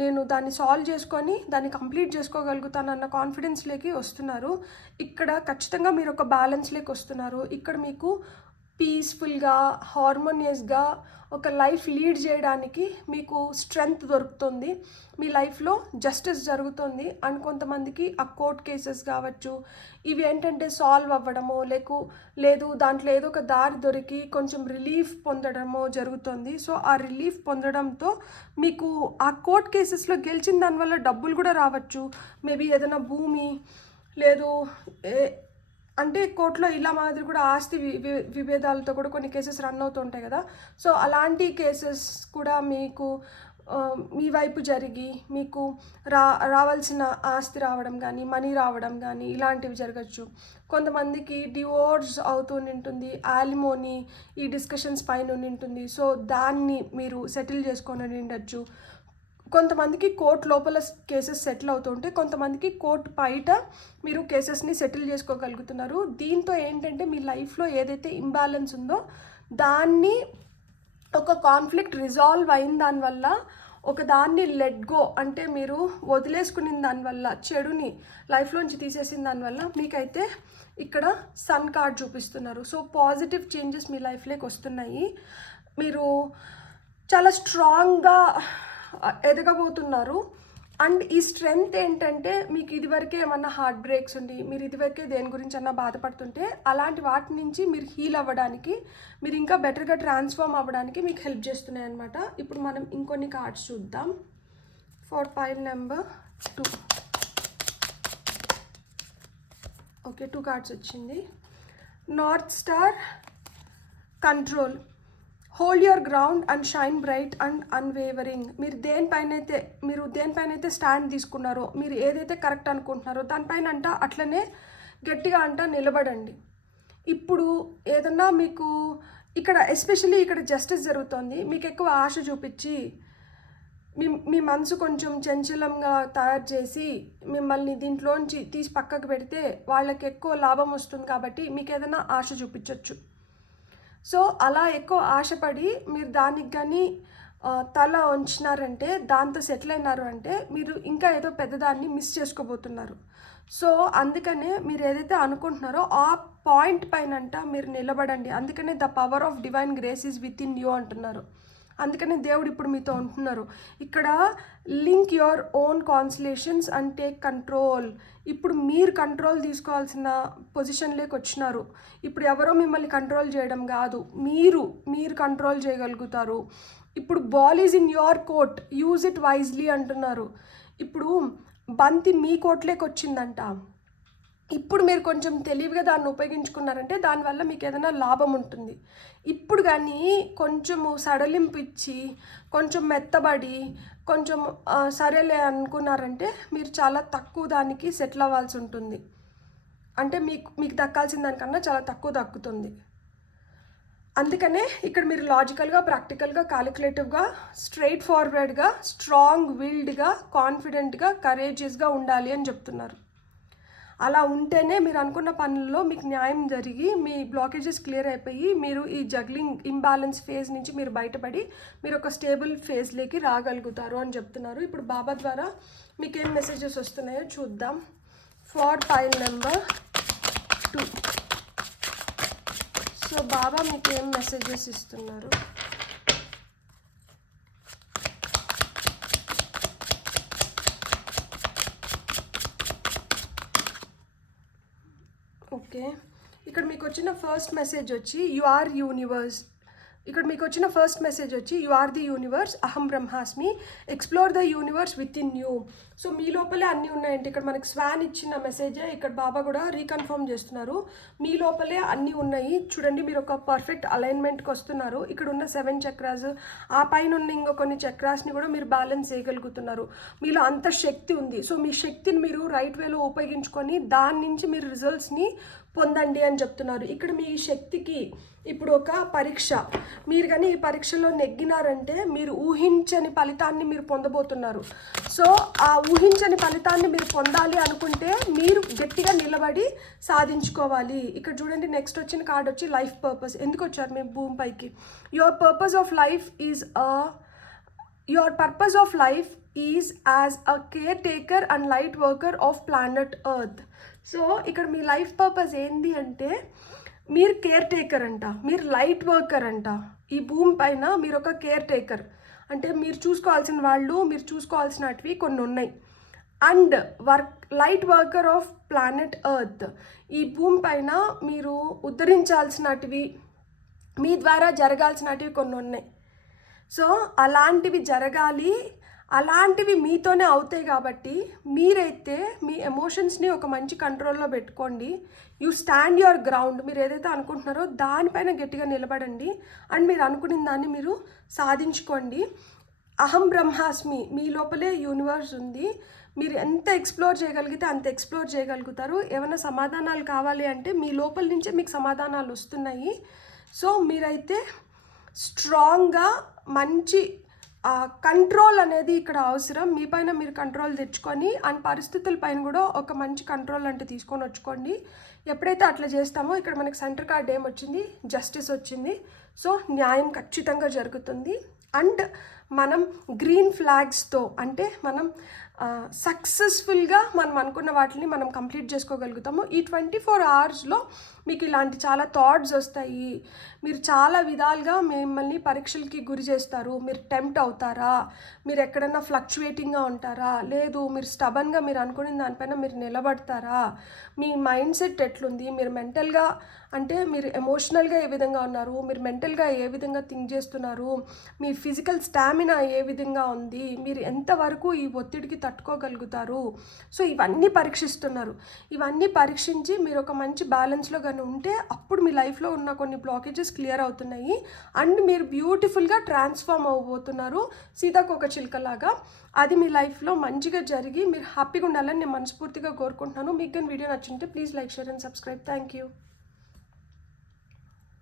నేను దాన్ని సాల్వ్ చేసుకొని దాన్ని కంప్లీట్ చేసుకోగలుగుతాను అన్న కాన్ఫిడెన్స్లోకి వస్తున్నారు. ఇక్కడ ఖచ్చితంగా మీరు ఒక బ్యాలెన్స్లోకి వస్తున్నారు. ఇక్కడ మీకు పీస్ఫుల్గా, హార్మోనియస్గా ఒక లైఫ్ లీడ్ చేయడానికి మీకు స్ట్రెంగ్త్ దొరుకుతుంది, మీ లైఫ్లో జస్టిస్ జరుగుతుంది. అండ్ కొంతమందికి ఆ కోర్ట్ కేసెస్ కావచ్చు, ఇవి ఏంటంటే సాల్వ్ అవ్వడమో లేదు దాంట్లో ఏదో ఒక దారి దొరికి కొంచెం రిలీఫ్ పొందడమో జరుగుతుంది. సో ఆ రిలీఫ్ పొందడంతో మీకు ఆ కోర్ట్ కేసెస్లో గెలిచిన దానివల్ల డబ్బులు కూడా రావచ్చు. మేబీ ఏదైనా భూమి లేదు అంటే కోర్టులో ఇలా మాదిరి కూడా ఆస్తి విభేదాలతో కూడా కొన్ని కేసెస్ రన్ అవుతుంటాయి కదా. సో అలాంటి కేసెస్ కూడా మీకు మీ వైపు జరిగి మీకు రావాల్సిన ఆస్తి రావడం కానీ, మనీ రావడం కానీ ఇలాంటివి జరగచ్చు. కొంతమందికి డివోర్స్ అవుతూ ఉంటుంది, యాలిమోనీ ఈ డిస్కషన్స్ పైన ఉంటుంది. సో దాన్ని మీరు సెటిల్ చేసుకొని ఉండొచ్చు. కొంతమందికి కోర్టు లోపల కేసెస్ సెటిల్ అవుతుంటే, కొంతమందికి కోర్టు బయట మీరు కేసెస్ని సెటిల్ చేసుకోగలుగుతున్నారు. దీంతో ఏంటంటే మీ లైఫ్లో ఏదైతే ఇంబ్యాలెన్స్ ఉందో దాన్ని ఒక కాన్ఫ్లిక్ట్ రిజాల్వ్ అయిన దానివల్ల, ఒక దాన్ని లెట్ గో అంటే మీరు వదిలేసుకున్న దానివల్ల, చెడుని లైఫ్లోంచి తీసేసిన దానివల్ల మీకైతే ఇక్కడ సన్ కార్డ్ చూపిస్తున్నారు. సో పాజిటివ్ చేంజెస్ మీ లైఫ్లోకి వస్తున్నాయి. మీరు చాలా స్ట్రాంగ్గా ఎదగబోతున్నారు. అండ్ ఈ స్ట్రెంగ్త్ ఏంటంటే, మీకు ఇదివరకే ఏమన్నా హార్ట్ బ్రేక్స్ ఉండి మీరు ఇదివరకే దేని గురించి అన్నా బాధపడుతుంటే అలాంటి వాటి నుంచి మీరు హీల్ అవ్వడానికి, మీరు ఇంకా బెటర్గా ట్రాన్స్ఫార్మ్ అవ్వడానికి మీకు హెల్ప్ చేస్తున్నాయి అన్నమాట. ఇప్పుడు మనం ఇంకొన్ని కార్డ్స్ చూద్దాం. For pile number 2. Okay, 2 cards వచ్చింది. North star, control, hold your ground and shine bright and unwavering. మీరు దేనిపైనైతే స్టాండ్ తీసుకున్నారో, మీరు ఏదైతే కరెక్ట్ అనుకుంటున్నారో దానిపైన అట్లనే గట్టిగా నిలబడండి. ఇప్పుడు ఏదన్నా మీకు ఇక్కడ ఎస్పెషల్లీ ఇక్కడ జస్టిస్ జరుగుతుంది, మీకు ఎక్కువ ఆశ చూపించి మీ మనసు కొంచెం చంచలంగా తయారు చేసి మిమ్మల్ని దీంట్లోంచి తీసి పక్కకు పెడితే వాళ్ళకి ఎక్కువ లాభం వస్తుంది. కాబట్టి మీకు ఏదైనా ఆశ చూపించవచ్చు. సో అలా ఎక్కువ ఆశపడి మీరు దానికి కానీ తల ఉంచినారంటే, దాంతో సెటిల్ అయినారు అంటే మీరు ఇంకా ఏదో పెద్దదాన్ని మిస్ చేసుకోబోతున్నారు. సో అందుకనే మీరు ఏదైతే అనుకుంటున్నారో ఆ పాయింట్ పైన మీరు నిలబడండి. అందుకనే the power of divine grace is with in you అంటున్నారు. అందుకనే దేవుడు ఇప్పుడు మీతో ఉంటున్నారు. ఇక్కడ link your own consolations and take control. ఇప్పుడు మీరు కంట్రోల్ తీసుకోవాల్సిన పొజిషన్లోకి వచ్చినారు. ఇప్పుడు ఎవరో మిమ్మల్ని కంట్రోల్ చేయడం కాదు, మీరు కంట్రోల్ చేయగలుగుతారు. ఇప్పుడు ball is in your court, use it wisely అంటున్నారు. ఇప్పుడు బంతి మీ కోర్ట్లోకి వచ్చిందంట. ఇప్పుడు మీరు కొంచెం తెలివిగా దాన్ని ఉపయోగించుకున్నారంటే దానివల్ల మీకు ఏదైనా లాభం ఉంటుంది. ఇప్పుడు కానీ కొంచెము సడలింపు ఇచ్చి కొంచెం మెత్తబడి కొంచెం సరేలే అనుకున్నారంటే మీరు చాలా తక్కువ దానికి సెటిల్ అవ్వాల్సి ఉంటుంది. అంటే మీకు దక్కాల్సిన దానికన్నా చాలా తక్కువ దక్కుతుంది. అందుకనే ఇక్కడ మీరు లాజికల్గా, ప్రాక్టికల్గా, క్యాలిక్యులేటివ్గా, స్ట్రైట్ ఫార్వర్డ్గా, స్ట్రాంగ్ విల్డ్గా, కాన్ఫిడెంట్గా, కరేజియస్గా ఉండాలి అని చెప్తున్నారు. అలా ఉంటేనే మీరు అనుకున్న పనుల్లో మీకు న్యాయం జరిగి మీ బ్లాకేజెస్ క్లియర్ అయిపోయి మీరు ఈ జగ్లింగ్ ఇంబ్యాలెన్స్ ఫేజ్ నుంచి మీరు బయటపడి మీరు ఒక స్టేబుల్ ఫేజ్లోకి రాగలుగుతారు అని చెప్తున్నారు. ఇప్పుడు బాబా ద్వారా మీకు ఏం మెసేజెస్ వస్తున్నాయో చూద్దాం. For pile number 2. So Baba మీకు ఏం మెసేజెస్ ఇస్తున్నారు? ఓకే, ఇక్కడ మీకు వచ్చిన ఫస్ట్ మెసేజ్ వచ్చి యు ఆర్ యూనివర్స్. ఇక్కడ మీకు వచ్చిన ఫస్ట్ మెసేజ్ వచ్చి యు ఆర్ ది యూనివర్స్, అహం బ్రహ్మాస్మి, explore the universe with in you. So మీ లోపలే అన్నీ ఉన్నాయంటే ఇక్కడ మనకి స్వాన్ ఇచ్చిన మెసేజే ఇక్కడ బాబా కూడా రీకన్ఫర్మ్ చేస్తున్నారు. మీ లోపలే అన్నీ ఉన్నాయి. చూడండి, మీరు ఒక పర్ఫెక్ట్ అలైన్మెంట్కి వస్తున్నారు. ఇక్కడ ఉన్న 7 చక్రాస్, ఆ పైన ఉన్న ఇంకో కొన్ని చక్రాస్ని కూడా మీరు బ్యాలెన్స్ చేయగలుగుతున్నారు. మీలో అంత శక్తి ఉంది. సో మీ శక్తిని మీరు రైట్ వేలో ఉపయోగించుకొని దాని నుంచి మీరు రిజల్ట్స్ని పొందండి అని చెప్తున్నారు. ఇక్కడ మీ శక్తికి ఇప్పుడు ఒక పరీక్ష, మీరు కానీ ఈ పరీక్షలో నెగ్గినారంటే మీరు ఊహించని ఫలితాన్ని మీరు పొందబోతున్నారు. సో ఆ ఊహించని ఫలితాన్ని మీరు పొందాలి అనుకుంటే మీరు గట్టిగా నిలబడి సాధించుకోవాలి. ఇక్కడ చూడండి, నెక్స్ట్ వచ్చిన కార్డ్ వచ్చి లైఫ్ పర్పస్. ఎందుకు వచ్చారు మేము భూమిపైకి? Your purpose of life is as a care taker and light worker of planet earth. So ఇక్కడ మీ లైఫ్ పర్పస్ ఏంటి అంటే మీరు కేర్ టేకర్ అంట, మీరు లైట్ వర్కర్ అంట. ఈ భూమి పైన మీరు ఒక కేర్ టేకర్ అంటే మీరు చూసుకోవాల్సిన వాళ్ళు, మీరు చూసుకోవాల్సినవి కొన్ని ఉన్నాయి. And light worker of planet earth. ఈ భూమి పైన మీరు ఉద్ధరించాల్సినటివి, మీ ద్వారా జరగాల్సినటివి కొన్ని ఉన్నాయి. సో అలాంటివి జరగాలి, అలాంటివి మీతోనే అవుతాయి. కాబట్టి మీరైతే మీ ఎమోషన్స్ని ఒక మంచి కంట్రోల్లో పెట్టుకోండి. You stand your ground. మీరు ఏదైతే అనుకుంటున్నారో దానిపైన గట్టిగా నిలబడండి. అండ్ మీరు అనుకున్న దాన్ని మీరు సాధించుకోండి. అహం బ్రహ్మాస్మి, మీ లోపలే యూనివర్స్ ఉంది. మీరు ఎంత ఎక్స్ప్లోర్ చేయగలిగితే అంత ఎక్స్ప్లోర్ చేయగలుగుతారు. ఏమైనా సమాధానాలు కావాలి అంటే మీ లోపల నుంచే మీకు సమాధానాలు వస్తున్నాయి. సో మీరైతే స్ట్రాంగ్గా మంచి కంట్రోల్ అనేది ఇక్కడ అవసరం. మీ పైన మీరు కంట్రోల్ తెచ్చుకొని అండ్ పరిస్థితుల పైన కూడా ఒక మంచి కంట్రోల్ అంటే తీసుకొని వచ్చుకోండి. ఎప్పుడైతే అట్లా చేస్తామో ఇక్కడ మనకి సెంటర్ కార్డ్ ఏమొచ్చింది, జస్టిస్ వచ్చింది. సో న్యాయం ఖచ్చితంగా జరుగుతుంది. అండ్ మనం గ్రీన్ ఫ్లాగ్స్తో అంటే మనం సక్సెస్ఫుల్గా మనం అనుకున్న వాటిని మనం కంప్లీట్ చేసుకోగలుగుతాము. ఈ 24 అవర్స్లో మీకు ఇలాంటి చాలా థాట్స్ వస్తాయి. మీరు చాలా విధాలుగా మిమ్మల్ని పరీక్షలకి గురి చేస్తారు. మీరు టెంప్ట్ అవుతారా, మీరు ఎక్కడన్నా ఫ్లక్చువేటింగ్గా ఉంటారా, లేదు మీరు స్టబన్గా మీరు అనుకున్న దానిపైన మీరు నిలబడతారా, మీ మైండ్ సెట్ ఎట్లుంది, మీరు మెంటల్గా అంటే మీరు ఎమోషనల్గా ఏ విధంగా ఉన్నారు, మీరు మెంటల్గా ఏ విధంగా థింక్ చేస్తున్నారు, మీ ఫిజికల్ స్టామినా ఏ విధంగా ఉంది, మీరు ఎంతవరకు ఈ ఒత్తిడికి తట్టుకోగలుగుతారు. సో ఇవన్నీ పరీక్షిస్తున్నారు. ఇవన్నీ పరీక్షించి మీరు ఒక మంచి బ్యాలెన్స్లో కానీ ఉంటే అప్పుడు మీ లైఫ్లో ఉన్న కొన్ని బ్లాకేజెస్ క్లియర్ అవుతున్నాయి. అండ్ మీరు బ్యూటిఫుల్గా ట్రాన్స్ఫార్మ్ అవ్వబోతున్నారు సీతాకోక చిలుకలాగా. అది మీ లైఫ్లో మంచిగా జరిగి మీరు హ్యాపీగా ఉండాలని నేను మనస్ఫూర్తిగా కోరుకుంటున్నాను. మీకు కానీ వీడియో నచ్చింటే please like, share and subscribe. Thank you.